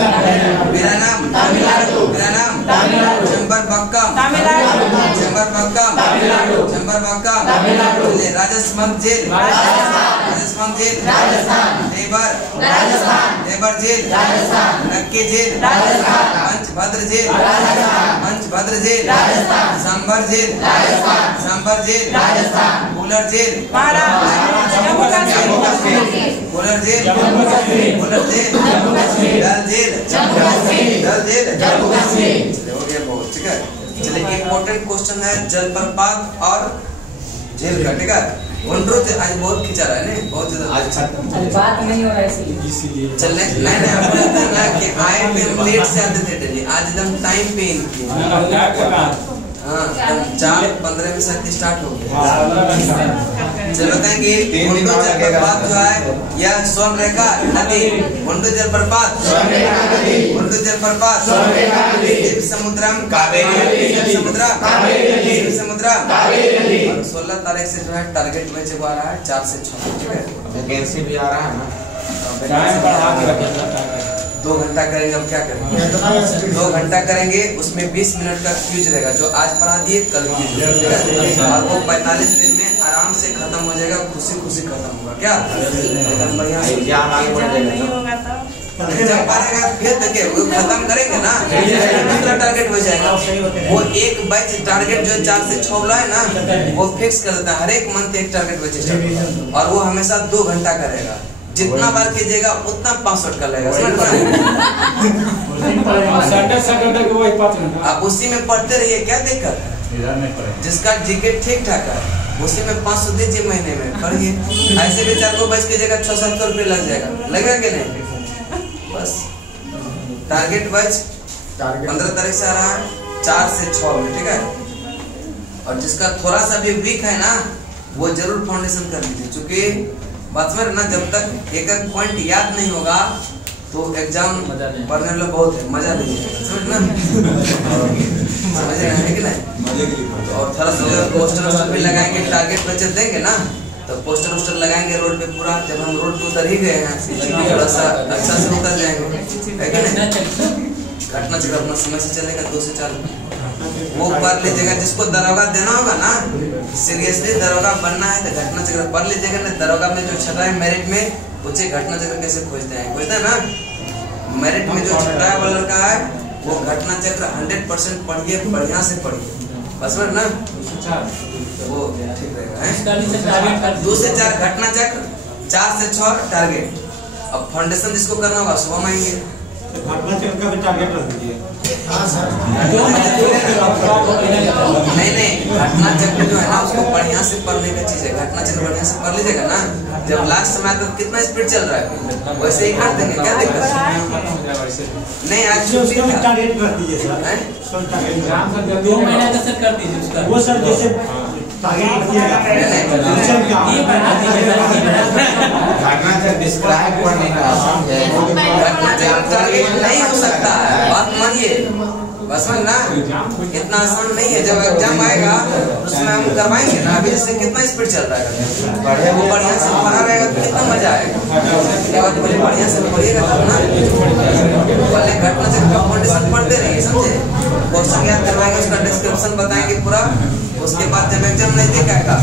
Veeranam Tamil Nadu, Veeranam Tamil Nadu, Chembarambakkam Tamil Nadu, Chembarambakkam Tamil Nadu, Chembarambakkam Tamil Nadu, Rajsamand झील राजस्थान, राजसमंद झील राजस्थान, देवर राजस्थान, देवर झील राजस्थान, नक्की झील राजस्थान, पंचभद्र झील राजस्थान, पंचभद्र झील राजस्थान, सांभर झील राजस्थान, सांभर झील राजस्थान, बुलर झील महाराष्ट्र, जम्मू जम्मू कश्मीर, कश्मीर, बुलर झील जम्मू कश्मीर, बुलर झील जम्मू कश्मीर, डल झील जम्मू कश्मीर, डल झील जम्मू कश्मीर। चलिए, हो गया बहुत, ठीक है। चलिए इम्पोर्टेंट क्वेश्चन है जलप्रपात और झेल का, ठीक है। वनड्रो आज बहुत खिंचा रहा है ना, बहुत ज्यादा आज बात नहीं हो रहा है इसीलिए चल नहीं आपको लगता है ना कि आए फिर लेट से आते थे डेली, आज एकदम टाइम पे इनकी हाँ 4:15 में से स्टार्ट हो गया। चलो बताएंगे मुंडू जलप्रपात जो है यह स्वर्ण रेखा नदी, मुंडू जलप्रपात, मुंडू जलप्रपात शिव समुद्रम कावेरी, शिव समुद्रम, शिव समुद्रम। और 16 तारीख से जो है टारगेट मैच आ रहा है 4 से 6, ठीक है। वैकेंसी भी आ रहा है ना, टाइम बढ़ा के रखा 2 घंटा करेंगे, अब क्या करेंगे 2 घंटा करेंगे, उसमें 20 मिनट का क्यूज रहेगा, जो आज पढ़ा दिए कल क्यूज, और वो 45 दिन में आराम से खत्म हो जाएगा, खुशी खुशी खत्म होगा, क्या एकदम बढ़िया से एग्जाम आगे बढ़ जाएगा। जब पारेगा फिर देखिए वो खत्म करेंगे ना, दूसरा टारगेट हो जाएगा। वो एक बैच टारगेट जो 4 से 6 वाला है ना, वो फिक्स कर देता है, हर एक मंथ एक टारगेट बैच, और वो हमेशा 2 घंटा करेगा, जितना बार कीजिएगा उतना 65 का लगेगा, समझ पा रहे हैं? आप उसी में पढ़ते रहिए, क्या दिक्कत, जिसका जीके ठीक ठाक है उसी में 500 दीजिए महीने में पढ़िए। ऐसे भी 4 को बच कीजिएगा 600-700 रुपये लग जाएगा, लगेगा कि नहीं? बस टारगेट बच 15 तारीख से आ रहा है 4 से 6 में, ठीक है। और जिसका थोड़ा सा भी वीक है ना, वो जरूर फाउंडेशन कर लीजिए, क्योंकि बात में ना जब तक एक एक पॉइंट याद नहीं होगा तो एग्जाम पढ़ने में बहुत है, मजा नहीं है, समझ ना समझ रहे हैं कि नहीं? और थोड़ा सा पोस्टर भी लगाएंगे, टारगेट बचत देंगे ना, तो पोस्टर लगाएंगे रोड पे पूरा। जब हम रोड पे उतर ही गए हैं थोड़ा सा अच्छा से उतर जाएंगे, है कि नहीं? घटना चक्र अपना समय से चलेगा, 2 से 4 वो पढ़ लीजिएगा। जिसको दरोगा देना होगा ना, सीरियसली दरोगा बनना है तो घटना चक्र पढ़ लीजिएगा ना। दरोगा में जो छठा है मेरिट में, उसे घटना चक्र कैसे खोजते हैं ना, मेरिट में जो छठा वाला लड़का है वो घटना चक्र 100% पढ़िए, बढ़िया से पढ़िए, बस ना वो ठीक रहेगा। 2 से 4 घटना चक्र, 4 से 6 टारगेट। अब फाउंडेशन जिसको करना होगा सुबह में आएंगे, घटना चक्र का भी टारगेट रख दीजिए। नहीं घटना चक्र जो है ना उसको बढ़िया से पढ़ने का चीज है। घटना चक्र बढ़िया से पढ़ लीजिएगा ना, जब लास्ट समय तक कितना स्पीड चल रहा है वैसे ही कर देंगे, क्या दिक्कत नहीं। आज छुट्टी टारगेट कर दीजिए सर, 2 महीने का सर कर दीजिए उसका, वो सर जैसे टारगेट किया घटना से डिस्क्राइब करने का घटना चक्र टारगेट नहीं हो सकता है, बात मानिए, बस ना इतना आसान नहीं है। जब एग्जाम आएगा उसमें हम करवाएंगे ना, अभी जैसे कितना स्पीड चल रहा है, वो बढ़िया से पढ़ा रहेगा तो कितना मजा आएगा। पहले बढ़िया से पढ़िएगा तब ना, पहले घटना चक्र का फाउंडेशन पढ़ते रहिए, समझे। क्वेश्चन याद करवाएंगे, उसका डिस्क्रिप्शन बताएंगे पूरा, उसके बाद जब एग्जाम नजदीक आएगा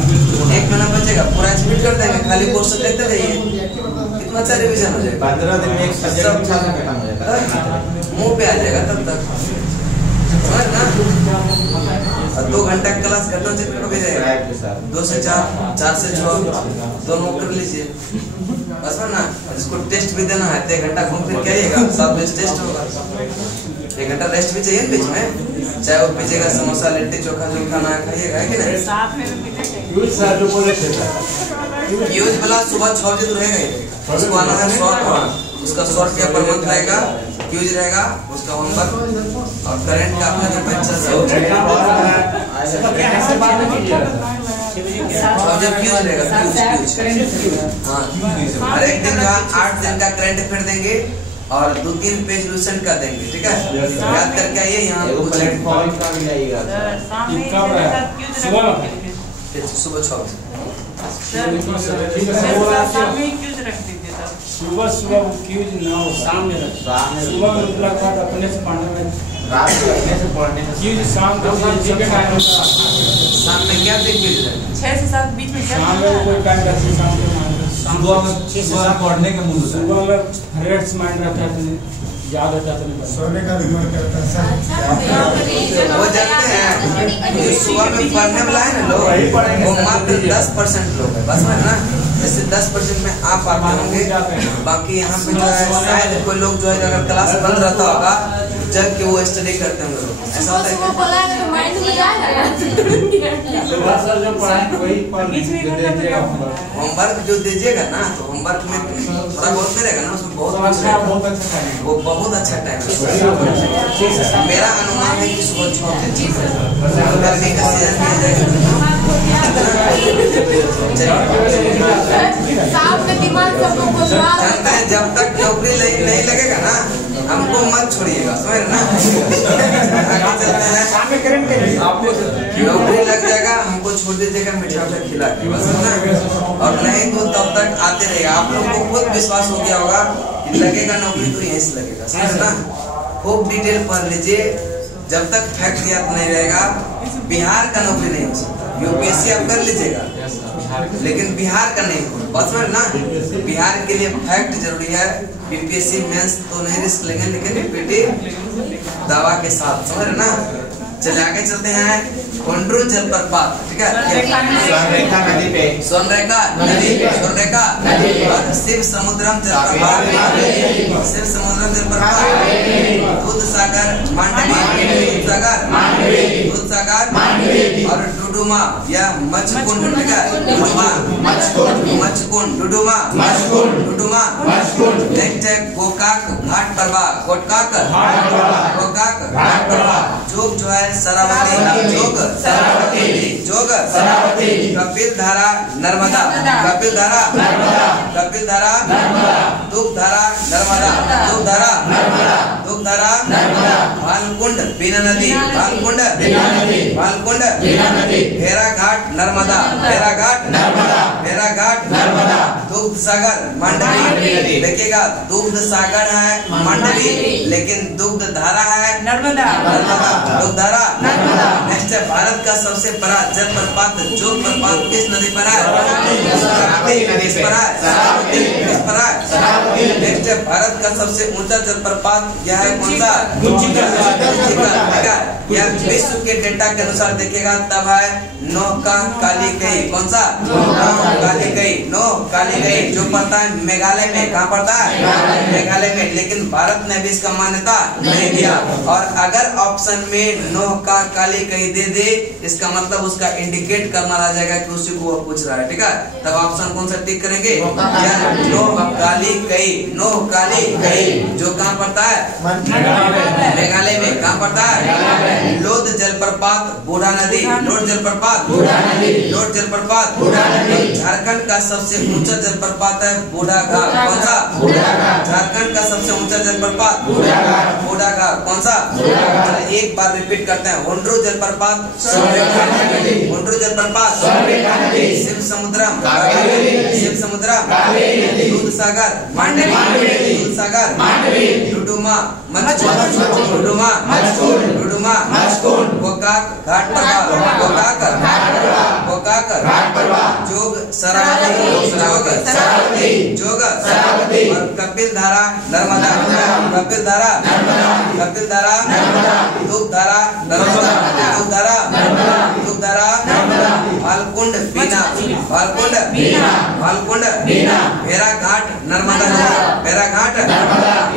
1 महीना बचेगा, पूरा स्पीड कर देंगे, खाली क्वेश्चन देखते रहिए, कितना अच्छा रिविजन हो जाएगा। 15 दिन में एक सब्जेक्ट खत्म हो जाएगा, मुंह पे आ जाएगा तब तक, समझ ना। और 2 घंटा क्लास घटना चक्र का भी जाएगा, 2 से 4, 4 से 6 दोनों कर लीजिए, बस ना। जिसको टेस्ट भी देना है तो 1 घंटा घूम फिर के आइएगा, 7 बजे टेस्ट होगा, 1 घंटा रेस्ट भी चाहिए बीच में, चाहे वो पीजिएगा समोसा लिट्टी चोखा जो खाना है खाइएगा, है कि नहीं। यूज वाला सुबह 6 बजे तो रहेगा ही, उसको आना है 100, उसका 100 रुपया पर मंथ रहेगा, क्यूज रहेगा उसका होमवर्क, और करंट का अपना जो बच्चा जब क्यूज रहेगा हाँ, हर एक दिन 8 दिन का करंट अफेयर देंगे और 2-3 पेज लूसेंट कर देंगे, ठीक है। याद करके आइए, यहाँ प्लेटफॉर्म का भी आएगा सुबह 6 बजे। सुबह क्यूज ना हो, शाम में सुबह में मुलाकात अपने से पढ़ने में, रात को अपने से पढ़ने में, क्यूज शाम को शाम में क्या क्यूज है, 6 से 7 बीच में शाम में कोई टाइम रहता है, शाम के सुबह पढ़ने के मूड से सुबह में फ्रेश माइंड रहता है, याद रहता है, सोने का भी मन करता है सर। वो जानते हैं जो सुबह में पढ़ने वाला है ना लोग, वो मात्र 10% लोग है, बस ना। जैसे 10% में आप आते होंगे, बाकी यहाँ पे जो है शायद कोई लोग जो है अगर क्लास बंद रहता होगा जग के वो स्टडी करते हैं हम लोग, ऐसा होता है। होमवर्क जो दीजिएगा ना, तो होमवर्क में थोड़ा बहुत करेगा ना, उसमें बहुत वो बहुत अच्छा टाइम है। मेरा अनुमान है कि सुबह 6 बजे गर्मी का सीजन मिल जाएगा। जानते हैं, जब तक नौकरी नहीं लगेगा ना, हमको मत छोड़िएगा, समझ ना। आगे चलते हैं, नौकरी लग जाएगा, हमको छोड़ दीजिएगा मीठा खिला के, बस ना। और नहीं तो तब तक आते रहेगा। आप लोग को खुद विश्वास हो गया होगा कि लगेगा नौकरी तो यहीं से लगेगा, समझ ना। खूब डिटेल पढ़ लीजिए, जब तक फैक्ट याद नहीं रहेगा बिहार का नौकरी नहीं हो सकता। यूपीएससी आप कर लीजिएगा, लेकिन बिहार का नहीं हो, बस ना। बिहार के लिए फैक्ट जरूरी है। यूपीएससी मेंस तो नहीं रिस्क लेंगे, लेकिन पीटी दावा के साथ, समझ ना। चले आगे चलते हैं। कोंड्रू जलप्रपात, ठीक है, स्वर्णरेखा नदी पे, स्वर्णरेखा नदी, स्वर्णरेखा और शिव समुद्रम जलप्रपात, शिव समुद्रम जलप्रपात, दूधसागर मांडवी, दूधसागर और डुडुमा या मचकुंड, ठीक है, डुडुमा, मचकुंड, डुडुमा, नेक्स्ट है गोकाक घाट प्रभा, गोकाक घाट प्रभा, जोग जो है सरावती, जोग कपिल धारा नर्मदा, कपिल धारा दुग्धारा नर्मदा, दुग्धारा भालकुंड बीना नदी, भालकुंड भेरा घाट नर्मदा, दुग्ध सागर मांडवी। देखिएगा, दुग्ध सागर है मांडवी, लेकिन दुग्ध धारा है नर्मदा, दुग्ध धारा। नेक्स्ट है भारत का सबसे बड़ा जलप्रपात, जोग प्रपात किस नदी पर है? किस पर है? नेक्स्ट है भारत का सबसे ऊंचा जलप्रपात, यह है कौन सा? यह विश्व के डेटा के अनुसार देखिएगा तब है नौका काली गई, कौन सा? काली गई जो पड़ता है मेघालय में। कहाँ पड़ता है? मेघालय में। लेकिन भारत ने भी इसका मान्यता नहीं दिया। और अगर ऑप्शन में नौका काली गई दे दे, इसका मतलब उसका इंडिकेट करना आ जाएगा कि उसी को वो पूछ रहा है, ठीक है। तब ऑप्शन कौन सा टिक करेंगे? नो काली गई जो कहाँ पड़ता है? मेघालय में। कहाँ पड़ता है? लोध जलप्रपात बूढ़ा नदी, लोध जलप्रपात झारखंड का सबसे ऊंचा जलप्रपात है बूढ़ा घाट, कौन सा? झारखंड का सबसे ऊंचा जलप्रपात बूढ़ा घाट, कौन सा? एक बार रिपीट करते हैं। होंड्रू जलप्रपात, शिव समुद्रम, दूधसागर मांडवी, डुडुमा गोकाक घाट प्रभा, जोग सरावती, और कपिल धारा नर्मदा, दुग्धारा भालकुंड बीना, भेरा घाट नर्मदा,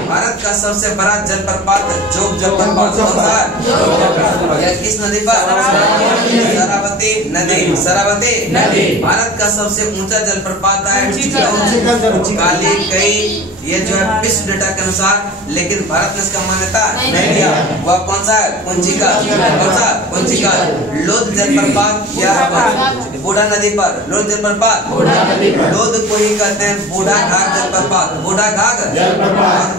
भारत का सबसे बड़ा जलप्रपात जोग जलप्रपात कौन सा है? यह किस नदी पर? सरावती नदी। भारत का सबसे ऊंचा जलप्रपात है काली गई, ये जो है विश्व डेटा के अनुसार, लेकिन भारत ने इसका मान्यता नहीं दिया। वह कौन सा है? कुंचिका, लोध जलप्रपात या बूढ़ा नदी पर, लोध जलप्रपात, लोध को ही कहते हैं बूढ़ा घाट जलप्रपात,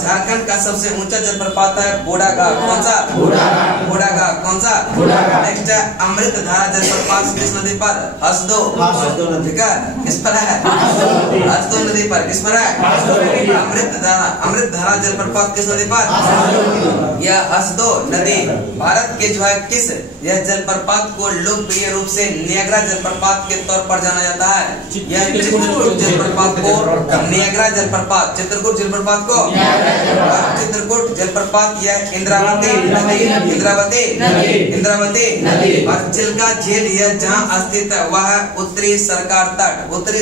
झारखंड का सबसे ऊंचा जलप्रपात है बूढ़ा घाट, कौन सा? कौन सा? नेक्स्ट है अमृत धारा जलप्रपात किस नदी पर? हसदो, ठीक है, किस पर है? हसदो नदी पर। किस पर है? अमृत धारा जलप्रपात किस नदी पर? यह हसदो नदी। भारत के जो है किस यह जलप्रपात को लोकप्रिय रूप से नियाग्रा जलप्रपात के तौर पर जाना जाता है। यह चित्रकूट जलप्रपात को नियाग्रा जलप्रपात, चित्रकूट जलप्रपात यह इंद्रावती और चिल्का झील यह जहाँ स्थित है वह उत्तरी सरकार तट, उदय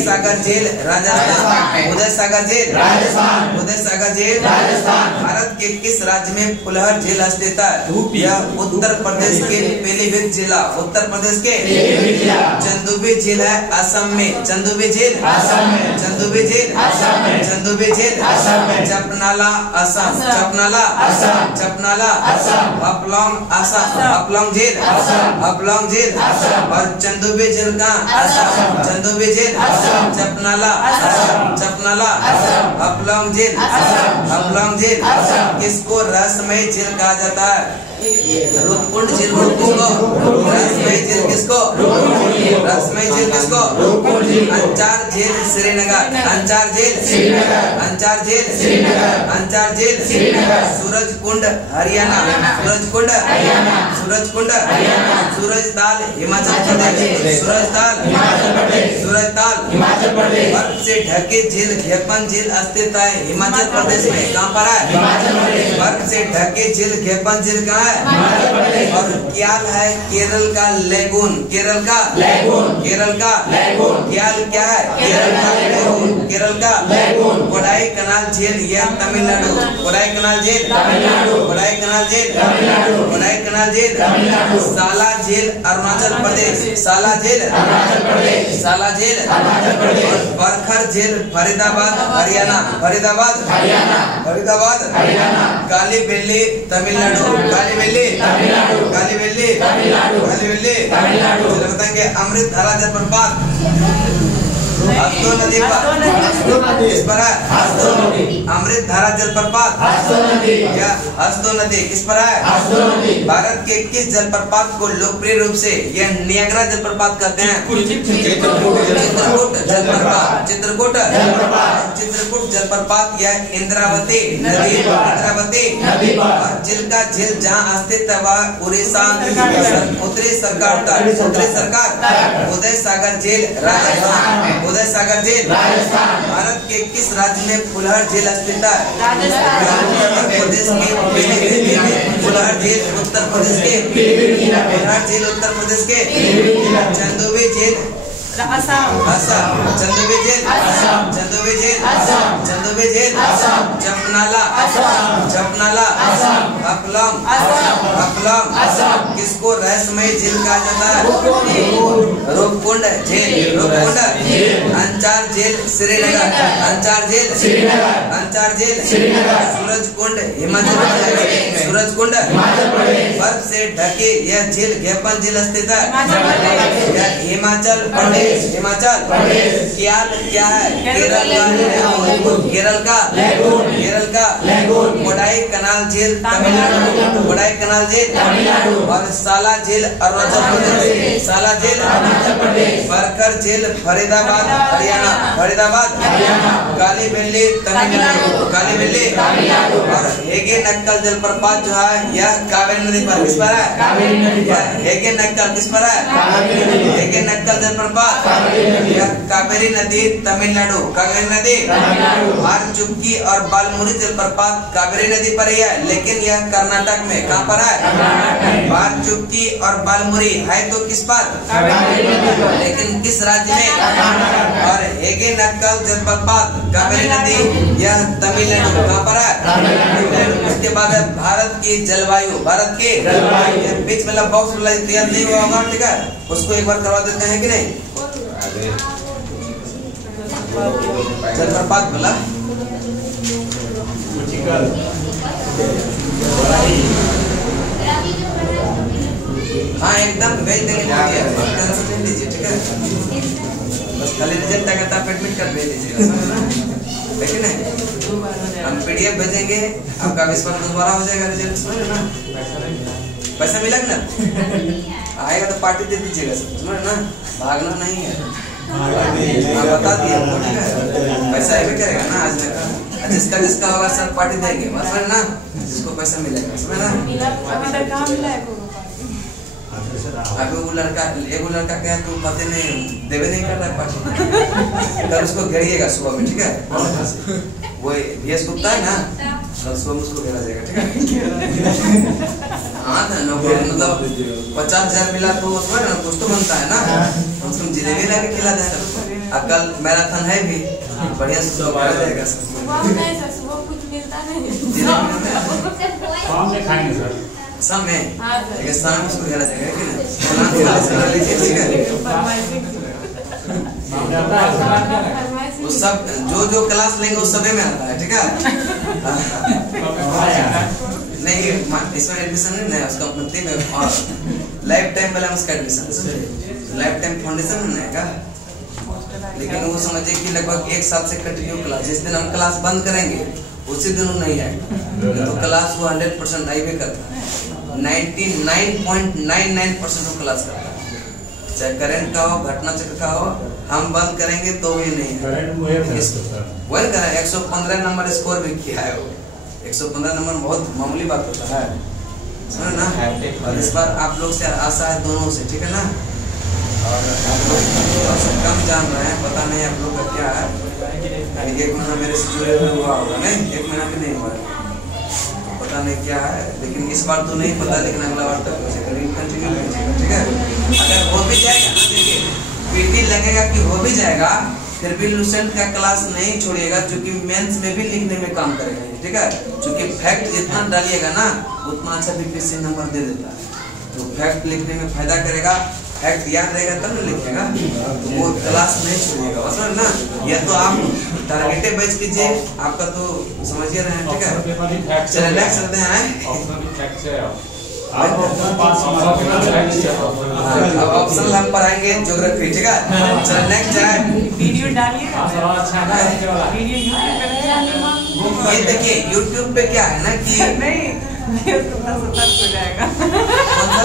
सागर झील राजस्थान, उदय सागर जेल राजस्थान। उदय सागर जेल राजस्थान। भारत के किस राज्य में फुलहर जेल स्थित है? यह उत्तर प्रदेश के पीलीभीत जिला, उत्तर प्रदेश के पीलीभीत जिला। चंदुबी झील है असम में, चंदुबी झील असम में। चंदुबी झील असम में। चंदुबी झील असम में। चपनाला असम, चपनाला असम। चपनाला असम। हपलौंग असम, हपलौंग झील असम। हपलौंग झील असम। और चंदुबी झील का असम। चंदुबी झील असम। चपनाला असम। चपनाला असम। हपलौंग झील असम। हपलौंग झील असम। किसको रहस्यमय झील कहा जाता है? रुपकुंड झील किसको? रहस्यमय झील किसको? रहस्यमय झील किसको? अंचार झील श्रीनगर, अंचार झील श्रीनगर। अंचार झील श्रीनगर। अंचार झील श्रीनगर। सूरजकुंड हरियाणा, सूरजकुंड हरियाणा। सूरजकुंड हरियाणा। सूरजताल हिमाचल प्रदेश, सूरजताल हिमाचल प्रदेश। सूरजताल हिमाचल प्रदेश। बर्फ से ढके झील घेपन झील स्थित है हिमाचल प्रदेश में, कहाँ पर है? हिमाचल प्रदेश। बर्फ से ढके झील घेपन झील कहाँ है? हिमाचल प्रदेश। और क्याल है केरल का लेगून, केरल का लेगून। केरल का लेगून। क्याल क्या है? केरल का लेगून। केरल का लेगून। कोडाई कनाल झील यह तमिलनाडु, कोडाई कनाल झील तमिलनाडु। कोडाई कनाल झील तमिलनाडु। कोडाई कनाल झील तमिलनाडु। साला झील अरुणाचल प्रदेश, साला झील अरुणाचल प्रदेश। साला झील अरुणाचल प्रदेश। और बरखर झील फरीदाबाद हरियाणा, फरीदाबाद हरियाणा। फरीदाबाद हरियाणा। काली बेल्ली तमिलनाडु, काली बेल्ली तमिलनाडु। काली बेल्ली तमिलनाडु। काली बेल्ली तमिलनाडु। चलो बताएंगे अमृत धारा जलप्रपात हस्तो नदी पर हस्तो नदी। किस पर है? हस्तो नदी। अमृत धारा जलप्रपात हस्तो नदी। या हस्तो नदी किस पर है? हस्तो नदी। भारत के किस जलप्रपात को लोकप्रिय रूप से यह नियाग्रा जलप्रपात कहते हैं? चित्रकूट चित्रकूट जलप्रपात, चित्रकूट जलप्रपात। चित्रकूट जलप्रपात यह इंद्रावती नदी, इंद्रावती नदी पर। और झील का झील जहाँ स्थित है वह उड़ीसा उत्तरी सरकार तक, उत्तरी सरकार उदय सागर झील राजस्थान, उदय सागर झील राजस्थान। भारत के किस राज्य में फुलहर झील स्थित है? उत्तर प्रदेश के पीलीभीत जिले में फुलहर झील, उत्तर प्रदेश के पीलीभीत जिला में। फुलहर झील उत्तर प्रदेश के पीलीभीत जिला में। चंदुबी झील असम असम, चंदुबी झील असम। चंदुबी झील असम। चंदुबी झील असम। चपनाला असम। चपनाला असम। हपलौंग असम। हपलौंग असम। किसको रहस्यमय झील कहा जाता है? रूपकुंड झील, रूपकुंड झील। अंचार झील श्रीनगर, अंचार झील श्रीनगर। अंचार झील श्रीनगर। सूरजकुंड हिमाचल प्रदेश, सूरजकुंड हिमाचल प्रदेश। बर्फ से ढके यह झील घेपन झील स्थित है यह हिमाचल प्रदेश। हिमाचल प्रदेश। क्याल क्या है? केरल का लेगून। केरल का लेगून। केरल का लेगून। कोडाई कनाल झील तमिलनाडु, कोडाई कनाल झील तमिलनाडु। और साला झील अरुणाचल प्रदेश, साला झील अरुणाचल प्रदेश। बरखर झील फरीदाबाद हरियाणा, फरीदाबाद हरियाणा। काली बेल्ली तमिलनाडु, काली बेल्ली तमिलनाडु। और हेगे नक्कल जलप्रपात जो है यह कावेरी नदी पर किस पर है? कावेरी नदी पर। हेगे नक्कल किस पर है? कावेरी नदी पर। हेगे नक्कल जलप्रपात कावेरी नदी। यह कावेरी नदी तमिलनाडु, कावेरी नदी तमिलनाडु। हार चुक्की और बालमुरी जलप्रपात कावेरी नदी पर ही है लेकिन यह कर्नाटक में, कहाँ पर है? कर्नाटक में। बार चुक्की और बालमुरी है तो किस पर? कावेरी नदी पर। लेकिन किस राज्य में? कर्नाटक। और हेगे नक्कल जलप्रपात कावेरी नदी यह तमिलनाडु, कहाँ पर है? तमिलनाडु। उसके बाद है भारत की जलवायु, भारत की जलवायु। ये बीच में बॉक्स तैयार नहीं हुआ होगा, ठीक है उसको एक बार करवा देते हैं कि नहीं? जलप्रपात बोला हाँ एकदम भेज देंगे, भेज दीजिए ठीक है, बस खाली रिजल्ट आएगा तो आप एडमिट कर भेज दीजिएगा, लेकिन हम पीडीएफ भेजेंगे आपका विस्फोट दोबारा हो जाएगा रिजल्ट, समझ ना? पैसा मिला ना? आएगा तो पार्टी दे दीजिएगा, समझ ना? भागना नहीं है, बता दिए ठीक है, पैसा भी करेगा ना आज तक, जिसका जिसका होगा सब पार्टी देंगे, समझ ना? जिसको पैसा मिलेगा, समझ ना? अभी वो लड़का एगो लड़का क्या है तो पते नहीं देवे नहीं कर रहा है पार्टी, तब उसको घेरिएगा सुबह में, ठीक है? वो VS गुप्ता है ना, कल सुबह उसको घेरा जाएगा, ठीक है? हाँ ना, नौकरी मतलब 50,000 मिला तो कुछ तो बनता है ना, हम जिलेबी लाके खिला दें। कल मैराथन है भी, बढ़िया से सुबह आ जाएगा सब। सुबह नहीं सर, सुबह कुछ मिलता नहीं। शाम में खाएंगे सर। शाम में? हाँ सर। लेकिन शाम में उसको घेरा जाएगा कि नहीं? करा लीजिए, ठीक है? वो सब जो क्लास लेंगे वो सभी में आता है, ठीक है? नहीं इसमें एडमिशन नहीं है, उसका अपने में और लाइफ टाइम वाला उसका एडमिशन, लाइफ टाइम फाउंडेशन में नहीं है। लेकिन वो समझिए कि लगभग एक साल से कंटिन्यू क्लास, जिस दिन हम क्लास बंद करेंगे उसी दिन वो नहीं आएगा, तो क्लास वो 100% आईवे करता है, 99.99% वो क्लास करता है, चाहे करंट का हो, घटना चक्र का हो, हम बंद करेंगे तो भी नहीं है। वही करें 115 नंबर स्कोर भी किया है वो, 115 नंबर बहुत मामूली बात होता है, समझ ना? और इस बार आप लोग से आशा है दोनों से, ठीक है ना? और आप लोग कम जान रहे हैं, पता नहीं आप लोग का क्या है, 1 महीना मेरे से जुड़े हुए हुआ होगा, नहीं 1 महीना भी नहीं हुआ, पता नहीं क्या है, लेकिन इस बार तो नहीं पता, लेकिन अगला बार तक कंटिन्यू कीजिएगा, ठीक है? अगर हो भी जाएगा ना, देखिए पीटी लगेगा कि हो भी जाएगा, फिर भी लूसेंट का क्लास नहीं छोड़िएगा, क्योंकि मेंस में भी लिखने में काम करेगा, ठीक है? क्योंकि फैक्ट जितना डालिएगा ना उतना अच्छा बीपीएससी नंबर दे देता है, तो फैक्ट लिखने में फायदा करेगा, फैक्ट याद रहेगा तब ना लिखिएगा, तो वो क्लास नहीं छोड़िएगा, समझ ना? या तो आप टारगेटे बैच कीजिए, आपका तो समझिए रहे हैं, ठीक है? चलिए नेक्स्ट करते हैं। अब ऑप्शनल हम पढ़ाएंगे ज्योग्राफी, ठीक है? चलो नेक्स्ट है, वीडियो डालिएगा, ये देखिए यूट्यूब पे क्या है ना कि नहीं सतर्क हो जाएगा, कौन सा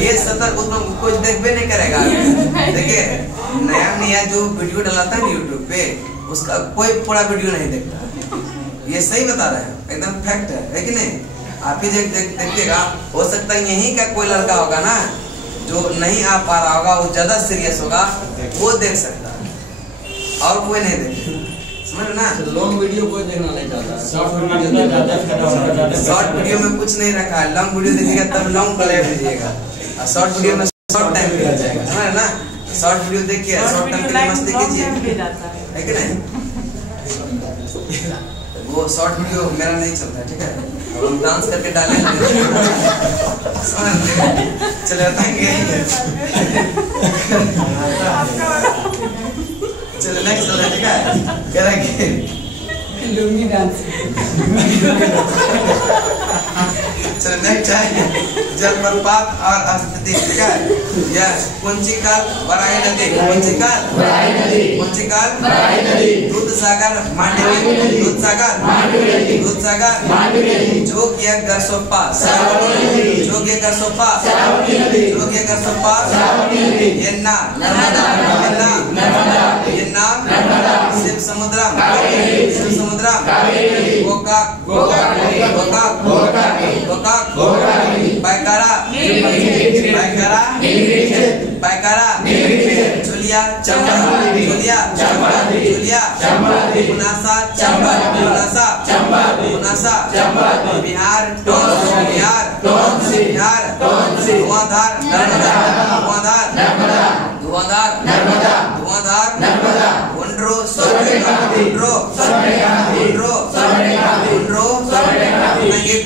ये सतर्क उसमें कुछ देखबे नहीं करेगा। देखिए नया जो वीडियो डलाता है यूट्यूब पे उसका कोई पूरा वीडियो नहीं देखता, ये सही बता रहे हैं, एकदम फैक्ट है कि नहीं? आप ही देखिएगा, हो सकता है यहीं का कोई लड़का होगा ना जो नहीं आ पा रहा होगा, वो ज्यादा सीरियस होगा, वो देख सकता है और कोई नहीं देखेगा, समझ ना? लॉन्ग वीडियो कोई देखना नहीं चाहता, शॉर्ट वीडियो में कुछ नहीं रखा है, लॉन्ग वीडियो देखिएगा तब लॉन्ग क्लिप लीजिएगा, और शॉर्ट वीडियो में शॉर्ट टाइम मिल जाएगा, समझ ना? शॉर्ट वीडियो देखिए, शॉर्ट टाइम के लिए मस्ती कीजिए, है कि नहीं? वो शॉर्ट वीडियो मेरा नहीं चलता, ठीक है? और हम डांस करके डालेंगे, चले बताएंगे। चलो नेक्स्ट चलते हैं, ठीक है? करेंगे लुंगी डांस। चलो नेक्स्ट है जलप्रपात और स्थिति, ठीक है? यह कुंचिकल बराई नदी, कुंचिकल दूधसागर मांडवी, दूधसागर जोग्य गरसोप्पा, जोग्य गरसोप्पा, येन्ना शिव समुद्रम, गोकाक, पैकारा, झुलिया पुनासा, बिहार, धुआंधार,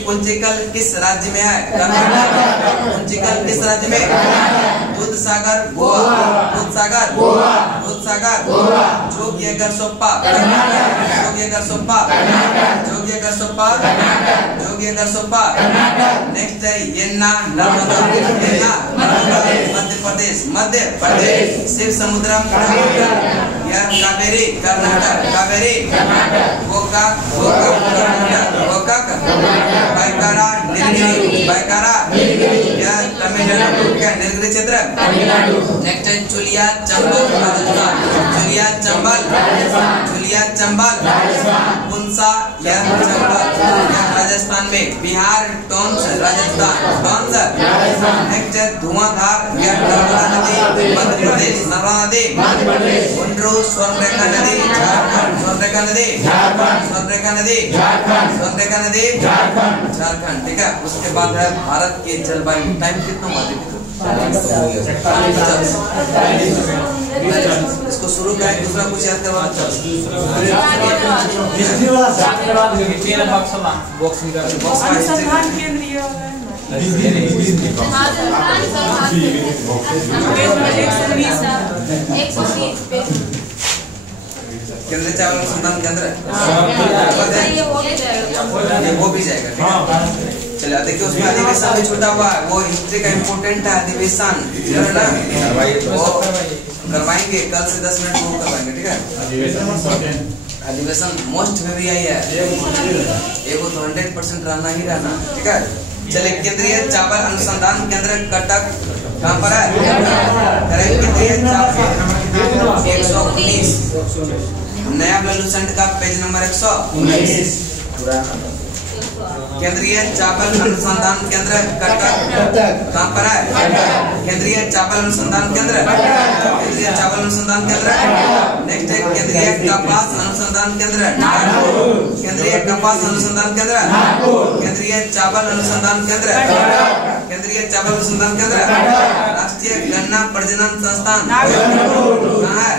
कुंचिकल किस राज्य में है? कुंचिकल किस राज्य में? दूधसागर गोवा, जोग्य गरसोप्पा, नेक्स्ट है येन्ना मध्य प्रदेश, शिव समुद्रम कावेरी कर्नाटक, गोकाक पैकारा तमिलनाडु, नीलगिरी क्षेत्र। नेक्स्ट है चुलिया चंबल, पुंसा राजस्थान में, बिहार टोंस राजस्थान। नेक्स्ट है धुआंधार नर्मदा नदी मध्य प्रदेश, गुंड्रू स्वर्णरेखा नदी झारखंड, ठीक है? उसके बाद है भारत के जलवायु, टाइम कितना हुआ देखिए तो इसको शुरू करें, दूसरा कुछ याद करवा। बिजली वाला बॉक्स निकाल अनुसंधान केंद्रीय केंद्रीय चावल अनुसंधान केंद्र वो भी जाएगा, ठीक है। चलिए देखिए उसमें अधिवेशन भी छूटा हुआ है, वो हिस्ट्री का इम्पोर्टेंट है अधिवेशन, है ना, वो करवाएंगे कल से 10 मिनट वो करवाएंगे, ठीक है। अधिवेशन मोस्ट में भी आई है, एगो तो 100% रहना ही रहना, ठीक है। चलिए केंद्रीय चावल अनुसंधान केंद्र कटक कहाँ पर है? केंद्रीय चावल 119 नया लुसेंट का पेज नंबर 119। केंद्रीय चावल अनुसंधान केंद्र कटक कहाँ पर है? केंद्रीय चावल अनुसंधान केंद्र, केंद्रीय चावल अनुसंधान केंद्र। नेक्स्ट है केंद्रीय कपास अनुसंधान केंद्र, केंद्रीय कपास अनुसंधान केंद्र, केंद्रीय चावल अनुसंधान केंद्र, केंद्रीय चावल अनुसंधान केंद्र। राष्ट्रीय गन्ना प्रजनन संस्थान कहाँ है?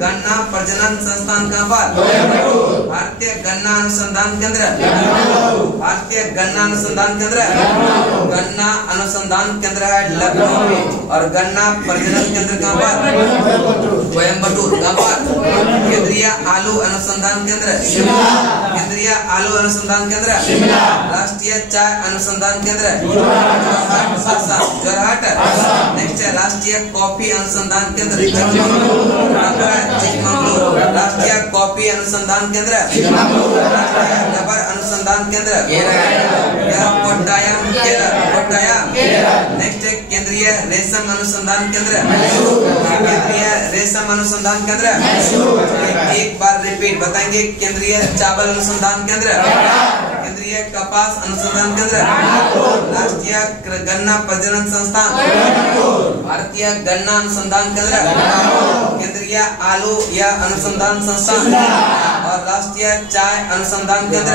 गन्ना प्रजनन संस्थान कहाँ पर? भारतीय गन्ना अनुसंधान केंद्र, भारतीय गन्ना अनुसंधान केंद्र, गन्ना अनुसंधान केंद्र है लखनऊ में, और गन्ना प्रजनन केंद्र कहाँ पर? कोयम्बटूर। कहाँ पर? केंद्रीय आलू अनुसंधान केंद्र, केंद्रीय आलू अनुसंधान केंद्र। राष्ट्रीय चाय अनुसंधान केंद्र जोरहाट। नेक्स्ट है राष्ट्रीय कॉफी अनुसंधान केंद्र चिकमंगलुरु। राष्ट्रीय कॉफी अनुसंधान केंद्र, राष्ट्रीय रबर अनुसंधान केंद्र कोट्टायम कोट्टायम। नेक्स्ट है केंद्रीय रेशम अनुसंधान केंद्र, केंद्रीय रेशम अनुसंधान केंद्र। एक बार रिपीट बताएंगे, केंद्रीय चावल अनुसंधान केंद्र, केंद्रीय कपास अनुसंधान केंद्र, राष्ट्रीय गन्ना प्रजनन संस्थान, भारतीय गन्ना अनुसंधान केंद्र, केंद्रीय आलू या अनुसंधान संस्थान, और राष्ट्रीय चाय अनुसंधान केंद्र,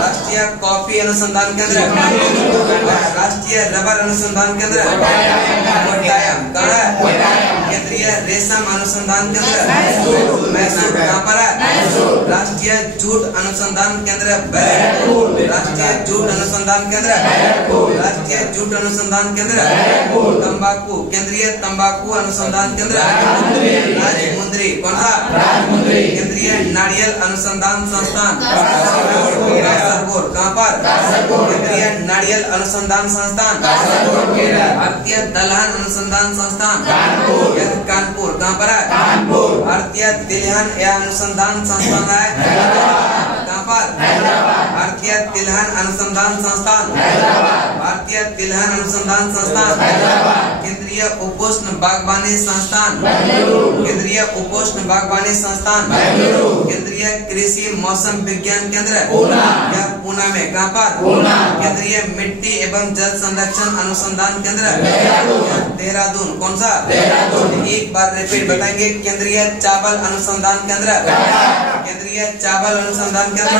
राष्ट्रीय कॉफी अनुसंधान केंद्र, राष्ट्रीय रबर अनुसंधान केंद्र कोट्टायम। कहाँ है? केंद्रीय रेशम अनुसंधान केंद्र मैसूर। कहाँ पर है? राष्ट्रीय जूट अनुसंधान केंद्र बैरकपुर। राष्ट्रीय जूट अनुसंधान केंद्र, राष्ट्रीय जूट अनुसंधान केंद्र। तंबाकू, केंद्रीय तंबाकू अनुसंधान केंद्र राजमुंद्री। कौन सा? केंद्रीय नारियल अनुसंधान संस्थान कासरगोड। कहाँ पर? केंद्रीय नारियल अनुसंधान संस्थान भारतीय दलहन अनुसंधान संस्थान कानपुर। कहाँ पर है? भारतीय तिलहन या अनुसंधान संस्थान है कहाँ पर? भारतीय तिलहन अनुसंधान संस्थान, भारतीय तिलहन अनुसंधान संस्थान। केंद्रीय उपोष्ण बागवानी संस्थान, केंद्रीय उपोष्ण बागवानी संस्थान। केंद्रीय कृषि मौसम विज्ञान केंद्र या पूना में। कहाँ पर? केंद्रीय मिट्टी एवं जल संरक्षण अनुसंधान केंद्र देहरादून। कौन सा? एक बार रिपीट बताएंगे, केंद्रीय चावल अनुसंधान केंद्र, केंद्रीय चावल अनुसंधान केंद्र,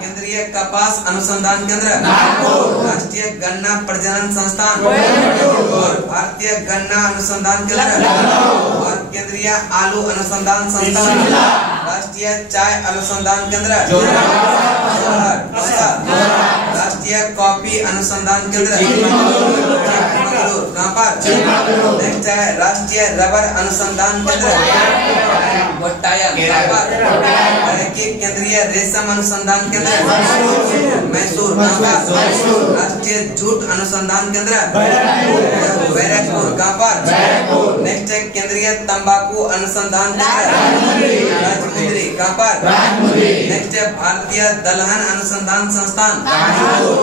केंद्रीय कपास अनुसंधान केंद्र, राष्ट्रीय गन्ना प्रजनन संस्थान, और भारतीय गन्ना अनुसंधान केंद्र, और केंद्रीय आलू अनुसंधान संस्थान, राष्ट्रीय चाय अनुसंधान केंद्र राष्ट्रीय कॉफी अनुसंधान केंद्र कहाँ पर? नेक्स्ट है राष्ट्रीय रबर अनुसंधान केंद्र कोट्टायम। केंद्रीय रेशम अनुसंधान केंद्र मैसूर। राष्ट्रीय जूट अनुसंधान केंद्र बैरकपुर। कहाँ पर? नेक्स्ट है केंद्रीय तंबाकू अनुसंधान केंद्र राजमुंद्री। कहाँ पर? नेक्स्ट है भारतीय दलहन अनुसंधान संस्थान,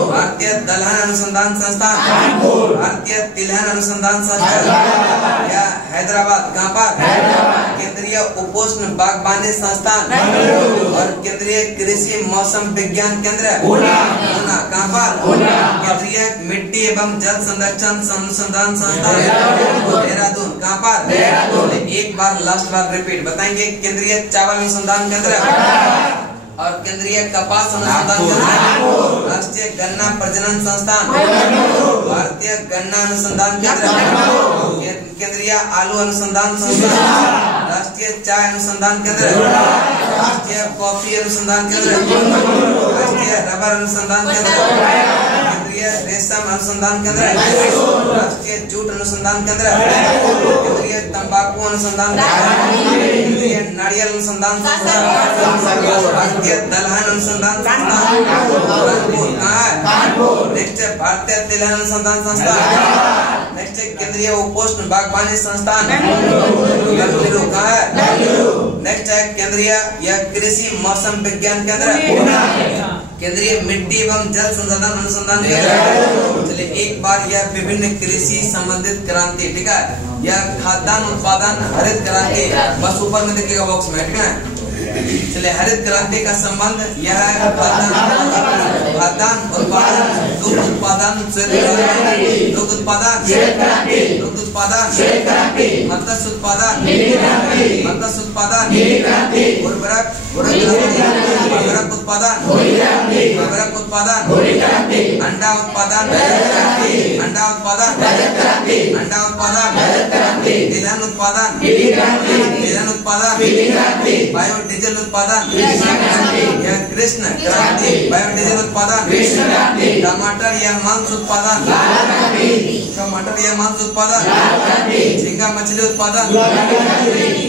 भारतीय दलहन अनुसंधान संस्थान, भारतीय तिलहन अनुसंधान संस्थान या हैदराबाद। कहाँ पर? केंद्रीय उपोष्ण बागवानी संस्थान और केंद्रीय कृषि मौसम विज्ञान केंद्र पूना। कहाँ पर? केंद्रीय मिट्टी एवं जल संरक्षण अनुसंधान संस्थान देहरादून। कहाँ पर? एक बार लास्ट बार रिपीट बताएंगे, केंद्रीय चावल अनुसंधान केंद्र, और केंद्रीय कपास अनुसंधान केंद्र, राष्ट्रीय गन्ना प्रजनन संस्थान, भारतीय गन्ना अनुसंधान केंद्र, केंद्रीय आलू अनुसंधान संस्थान, राष्ट्रीय चाय अनुसंधान केंद्र, राष्ट्रीय कॉफी अनुसंधान केंद्र, राष्ट्रीय रबर अनुसंधान केंद्र, केंद्रीय रेशम अनुसंधान केंद्र, राष्ट्रीय जूट अनुसंधान केंद्र, केंद्रीय तंबाकू अनुसंधान केंद्र, केंद्रीय नारियल अनुसंधान संस्थान, राष्ट्रीय दलहन अनुसंधान संस्थान, नेक्स्ट भारतीय तिलहन अनुसंधान संस्थान, नेक्स्ट केंद्रीय उपोष्ण बागवानी संस्थान, नेक्स्ट है केंद्रीय यह कृषि मौसम विज्ञान केंद्र, केंद्रीय मिट्टी एवं जल संसाधन अनुसंधान केंद्र। चलिए एक बार यह विभिन्न कृषि संबंधित क्रांति, ठीक है, यह खाद्यान्न उत्पादन हरित क्रांति, बस ऊपर में देखिएगा बॉक्स में, ठीक है। चलिए हरित क्रांति का संबंध यह है खाद्यान्न उत्पादन, दुग्ध उत्पादन, दुग्ध उत्पादन, दुग्ध उत्पादन, मत्स्य उत्पादन, मत्स्य उत्पादन, उर्वरक उत्पादन, उर्वरक उत्पादन, अंडा उत्पादन, अंडा उत्पादन, अंडा उत्पादन, तिलहन उत्पादन, तिलहन उत्पादन, बायोडीजल उत्पादन, यह कृष्ण क्रांति, बायोडीजल उत्पादन, टमाटर या मांस उत्पादन, टमाटर या मांस उत्पादन, झींगा मछली उत्पादन,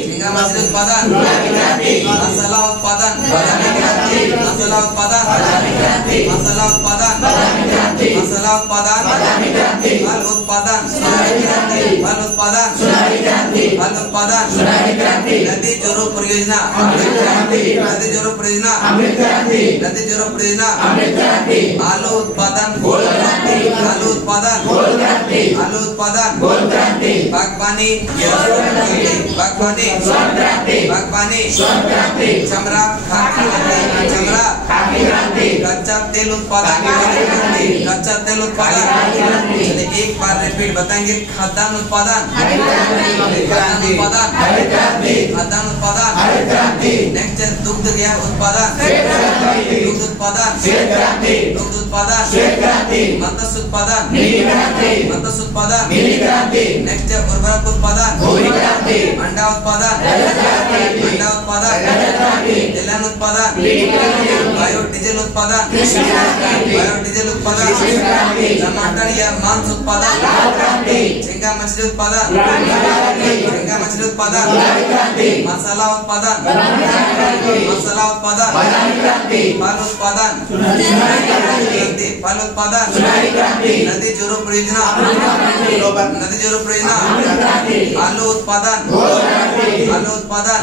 झींगा मछली उत्पादन, मसाला उत्पादन, मसाला उत्पादन, मसाला उत्पादन, मसाला उत्पादन, फल उत्पादन, फल उत्पादन, फल उत्पादन, नदी जोड़ो परियोजना, नदी जोड़ो परियोजना, नदी जोड़ो परियोजना, आलू उत्पादन, आलू उत्पादन, आलू उत्पादन, बागवानी, बागवानी, बागवानी, चमड़ा, चमड़ा, कच्चा तेल उत्पादन, कच्चा तेल उत्पादन। एक बार रिपीट बताएंगे, खाद्यान्न उत्पादन, खाद्यान्न उत्पादन, खाद्यान्न उत्पादन, नेक्स्ट है दुग्ध उत्पादन, दुग्ध उत्पादन, दुग्ध उत्पादन, मत्स्य उत्पादन, मत्स्य उत्पादन, नेक्स्ट है उर्वरक उत्पादन, अंडा उत्पादन, अंडा उत्पादन, तिलहन उत्पादन, बायोडीजल उत्पादन, बायोडीजल उत्पादन, टमाटर या मांस उत्पादन, झींगा मछली उत्पादन, झींगा मछली उत्पादन, मसाला उत्पादन, मसाला उत्पादन, फल उत्पादन, फल उत्पादन, नदी जोड़ो परियोजना, नदी जोड़ो परियोजना, आलू उत्पादन, आलू उत्पादन,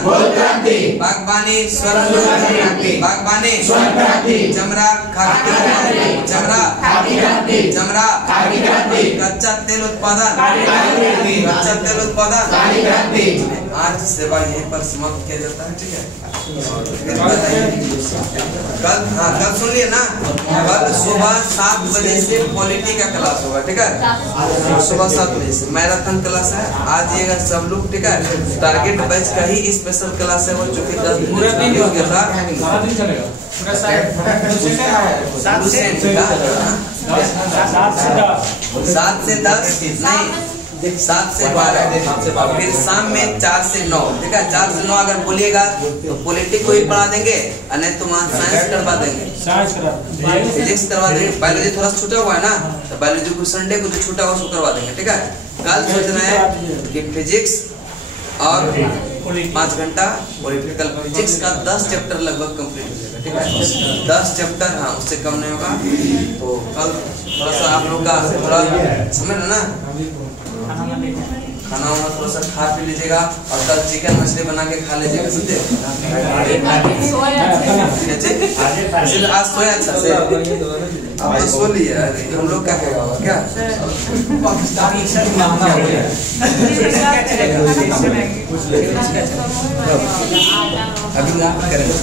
बागवानी, बागवानी, चमड़ा, चमड़ा, चमड़ा, कच्चा तेल उत्पादन, कच्चा तेल उत्पादन। आज सेवा यहीं पर समाप्त किया जाता है, ठीक है। कल सुन लिए ना, कल सुबह 7 बजे से पॉलिटी का क्लास होगा, ठीक है, सुबह 7 बजे से मैराथन क्लास है, आज ये सब लोग, ठीक है। टारगेट बैच का ही स्पेशल क्लास है वो, जो कि 10 दिन हो गया था, 7 से 10 नहीं, 7 से 12, फिर शाम में 4 से 9, ठीक है। 4 से 9 अगर बोलिएगा तो पॉलिटिक्स को ही पढ़ा देंगे, और नहीं तो वहाँ साइंस करवा देंगे, फिजिक्स करवा देंगे। बायोलॉजी थोड़ा छूटा हुआ है ना, तो बायोलॉजी को संडे को जो छूटा हुआ उसको करवा देंगे, ठीक है। कल सोच रहे हैं कि फिजिक्स और 5 घंटा पॉलिटिकल, फिजिक्स का 10 चैप्टर लगभग कंप्लीट हो जाएगा, ठीक है। 10 चैप्टर, हाँ, उससे कम नहीं होगा। तो कल थोड़ा सा आप लोग का थोड़ा समझ लो ना, खाना वाना थोड़ा सा खा पी लीजिएगा, और कल चिकन मछली बना के खा लीजिएगा, समझे। आज सोया अच्छा से, अब तो सो लिया, हम लोग क्या कहेगा क्या, अभी करेंगे।